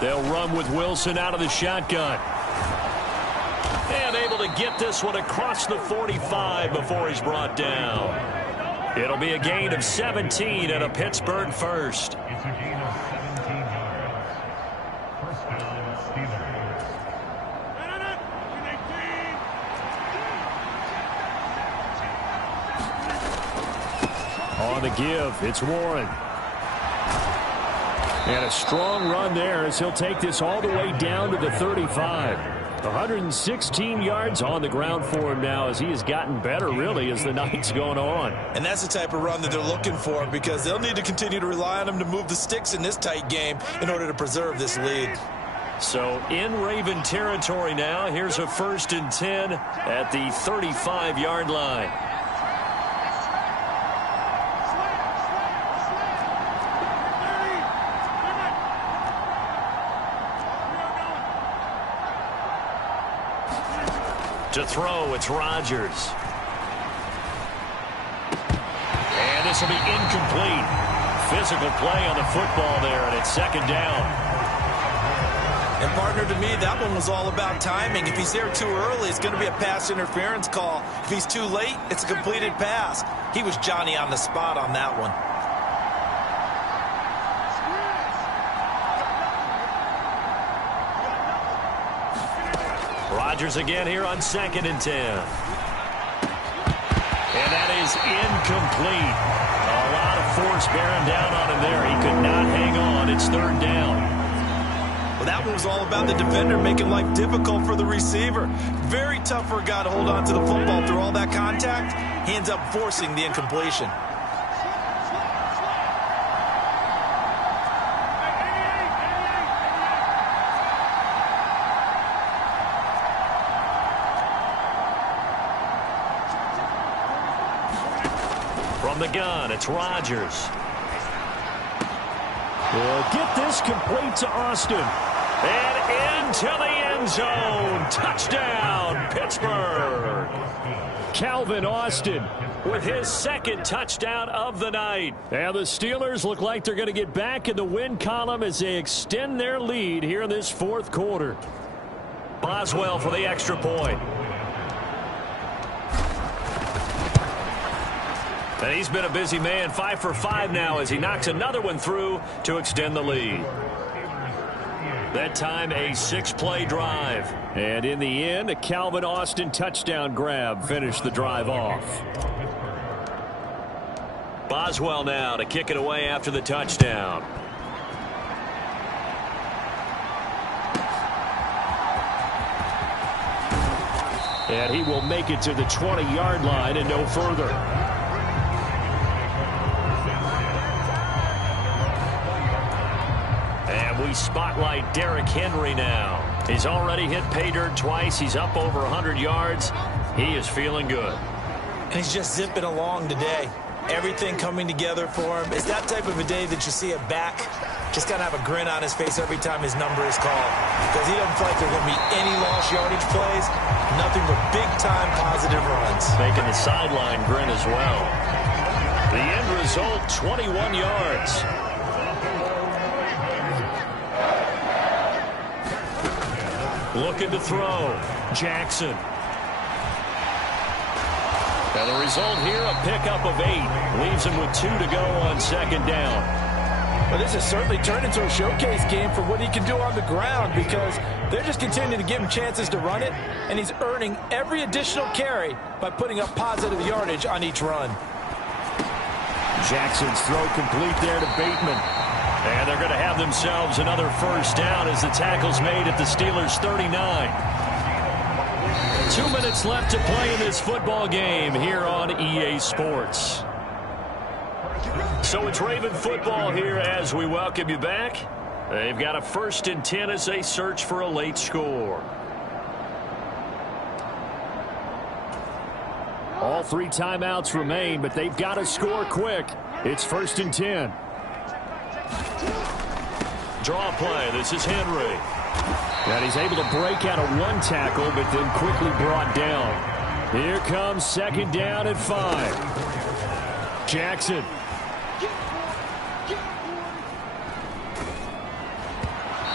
They'll run with Wilson out of the shotgun. And able to get this one across the 45 before he's brought down. It'll be a gain of 17 and a Pittsburgh first. On the give, it's Warren. And a strong run there as he'll take this all the way down to the 35. 116 yards on the ground for him now as he has gotten better, really, as the night's going on. And that's the type of run that they're looking for because they'll need to continue to rely on him to move the sticks in this tight game in order to preserve this lead. So in Raven territory now, here's a 1st and 10 at the 35-yard line. To throw, it's Rodgers. And this will be incomplete. Physical play on the football there, and it's 2nd down. And partner, to me, that one was all about timing. If he's there too early, it's going to be a pass interference call. If he's too late, it's a completed pass. He was Johnny on the spot on that one. Rodgers again here on 2nd and 10. And that is incomplete. A lot of force bearing down on him there. He could not hang on. It's 3rd down. Well, that one was all about the defender making life difficult for the receiver. Very tough for a guy to hold on to the football through all that contact. He ends up forcing the incompletion. From the gun, it's Rodgers. Will get this complete to Austin. And into the end zone. Touchdown, Pittsburgh. Calvin Austin with his 2nd touchdown of the night. And the Steelers look like they're going to get back in the win column as they extend their lead here in this 4th quarter. Boswell for the extra point. And he's been a busy man, 5 for 5 now as he knocks another one through to extend the lead. That time a 6-play drive. And in the end, a Calvin Austin touchdown grab finished the drive off. Boswell now to kick it away after the touchdown. And he will make it to the 20-yard line and no further. We spotlight Derrick Henry now. He's already hit pay dirt twice. He's up over 100 yards. He is feeling good. And he's just zipping along today. Everything coming together for him. It's that type of a day that you see a back just kind of have a grin on his face every time his number is called. Because he doesn't feel like there are going to be any lost yardage plays. Nothing but big-time positive runs. Making the sideline grin as well. The end result, 21 yards. Looking to throw. Jackson. And the result here, a pickup of 8. Leaves him with 2 to go on 2nd down. Well, this has certainly turned into a showcase game for what he can do on the ground because they're just continuing to give him chances to run it, and he's earning every additional carry by putting up positive yardage on each run. Jackson's throw complete there to Bateman. And they're going to have themselves another 1st down as the tackle's made at the Steelers' 39. 2 minutes left to play in this football game here on EA Sports. So it's Raven football here as we welcome you back. They've got a 1st and 10 as they search for a late score. All 3 timeouts remain, but they've got to score quick. It's 1st and 10. Draw play. This is Henry. And he's able to break out of 1 tackle, but then quickly brought down. Here comes 2nd down at 5. Jackson.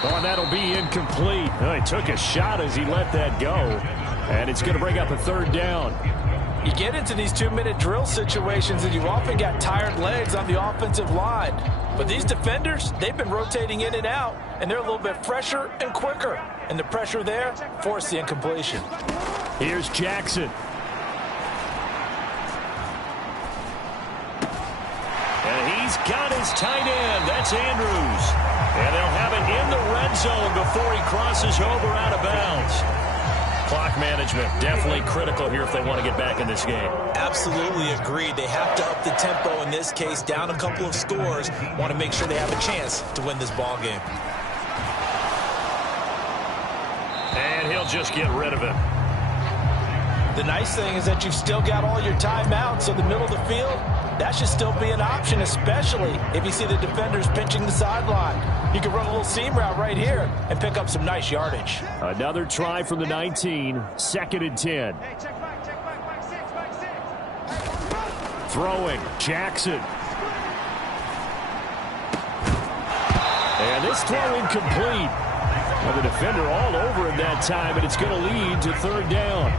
Oh, and that'll be incomplete. Oh, he took a shot as he let that go. And it's going to bring up a 3rd down. You get into these 2-minute drill situations and you often got tired legs on the offensive line. But these defenders, they've been rotating in and out, and they're a little bit fresher and quicker. And the pressure there forced the incompletion. Here's Jackson. He's got his tight end. That's Andrews. And they'll have it in the red zone before he crosses over out of bounds. Clock management, definitely critical here if they want to get back in this game. Absolutely agreed. They have to up the tempo in this case, down a couple of scores. Want to make sure they have a chance to win this ball game. And he'll just get rid of it. The nice thing is that you've still got all your timeouts, so the middle of the field, that should still be an option, especially if you see the defenders pinching the sideline. You can run a little seam route right here and pick up some nice yardage. Another try from the 19, 2nd and 10. Throwing, Jackson. And this throw incomplete. And the defender all over him that time, and it's going to lead to 3rd down.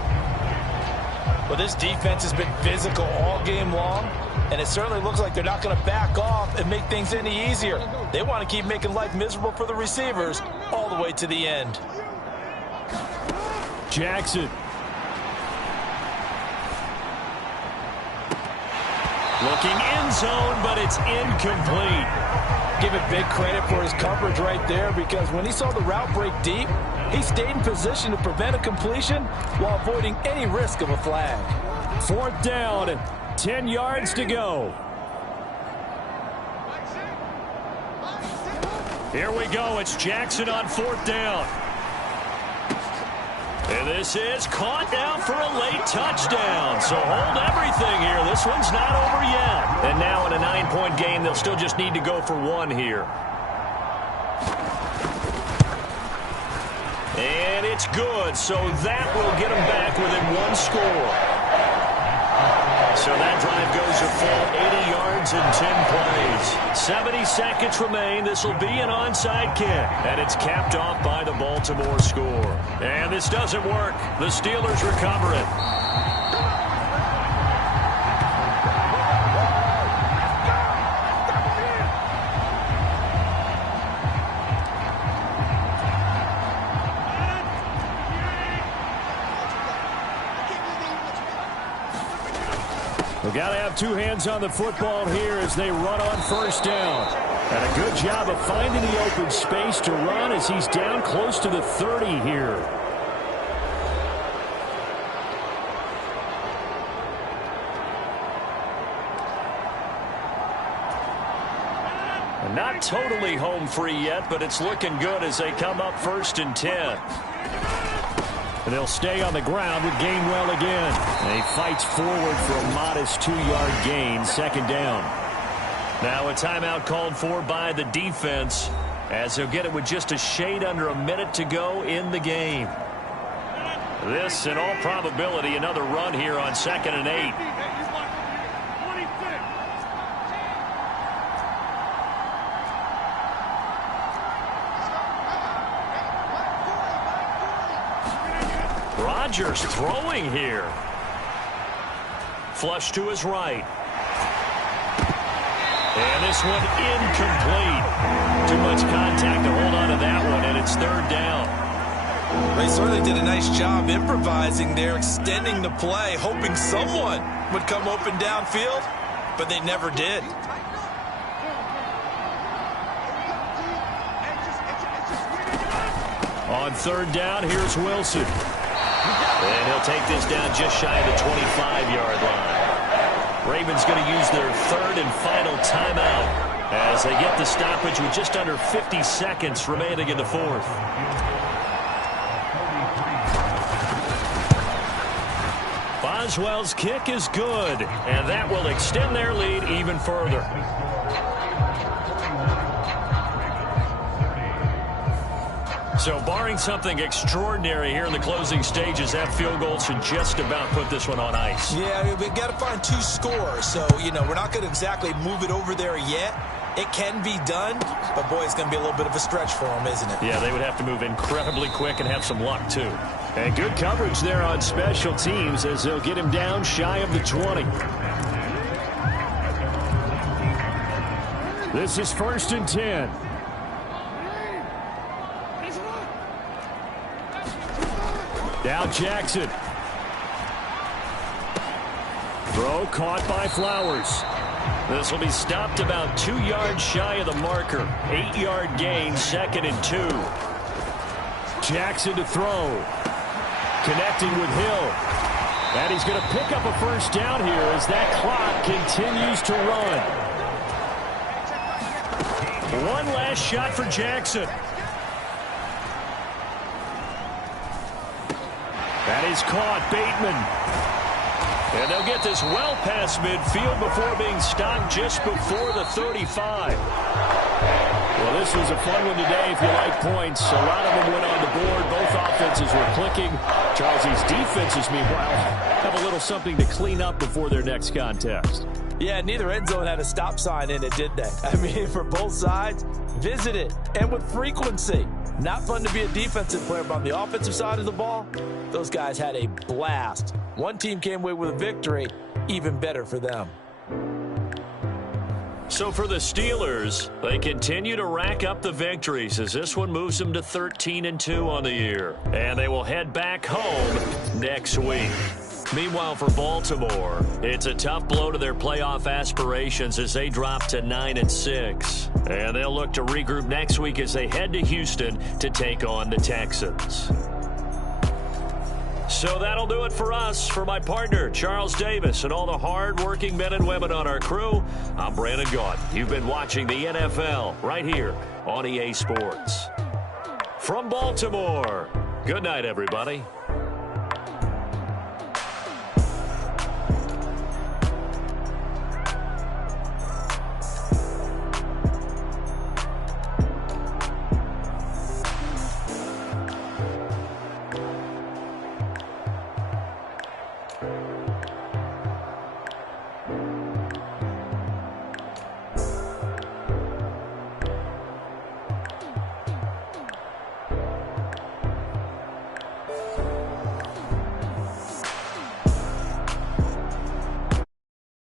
Well, this defense has been physical all game long, and it certainly looks like they're not going to back off and make things any easier. They want to keep making life miserable for the receivers all the way to the end. Jackson. Looking end zone, but it's incomplete. Give it big credit for his coverage right there, because when he saw the route break deep, he stayed in position to prevent a completion while avoiding any risk of a flag. 4th down, 10 yards to go. Here we go. It's Jackson on 4th down. And this is caught down for a late touchdown. So hold everything here. This one's not over yet. And now in a 9-point game, they'll still just need to go for 1 here. And it's good. So that will get them back within 1 score. So that drive goes a full 80 yards and 10 plays. 70 seconds remain. This will be an onside kick. And it's capped off by the Baltimore score. And this doesn't work. The Steelers recover it. We've got to have 2 hands on the football here as they run on 1st down. And a good job of finding the open space to run as he's down close to the 30 here. And not totally home free yet, but it's looking good as they come up 1st and 10. And they'll stay on the ground with Gainwell again. And he fights forward for a modest 2-yard gain, 2nd down. Now a timeout called for by the defense as they'll get it with just a shade under a minute to go in the game. This, in all probability, another run here on 2nd and 8. Rodgers throwing here. Flush to his right. And this one incomplete. Too much contact to hold on to that one, and it's 3rd down. They certainly did a nice job improvising there, extending the play, hoping someone would come open downfield, but they never did. On 3rd down, here's Wilson. And he'll take this down just shy of the 25-yard line. Ravens going to use their 3rd and final timeout as they get the stoppage with just under 50 seconds remaining in the 4th. Boswell's kick is good, and that will extend their lead even further. So barring something extraordinary here in the closing stages, that field goal should just about put this one on ice. Yeah, we've got to find 2 scores. So, you know, we're not going to exactly move it over there yet. It can be done, but boy, it's going to be a little bit of a stretch for them, isn't it? Yeah, they would have to move incredibly quick and have some luck, too. And good coverage there on special teams as they'll get him down shy of the 20. This is 1st and 10. Now Jackson. Throw caught by Flowers. This will be stopped about 2 yards shy of the marker. 8-yard gain, 2nd and 2. Jackson to throw. Connecting with Hill. And he's going to pick up a first down here as that clock continues to run. One last shot for Jackson. That is caught. Bateman. And they'll get this well past midfield before being stopped just before the 35. Well, this was a fun one today if you like points. A lot of them went on the board. Both offenses were clicking. Charles, these defenses, meanwhile, have a little something to clean up before their next contest. Yeah, neither end zone had a stop sign in it, did they? I mean, for both sides, visit it, and with frequency. Not fun to be a defensive player, but on the offensive side of the ball, those guys had a blast. One team came away with a victory, even better for them. So for the Steelers, they continue to rack up the victories as this one moves them to 13-2 on the year. And they will head back home next week. Meanwhile, for Baltimore, it's a tough blow to their playoff aspirations as they drop to 9-6. And they'll look to regroup next week as they head to Houston to take on the Texans. So that'll do it for us. For my partner, Charles Davis, and all the hard-working men and women on our crew, I'm Brandon Gaudin. You've been watching the NFL right here on EA Sports. From Baltimore, good night, everybody.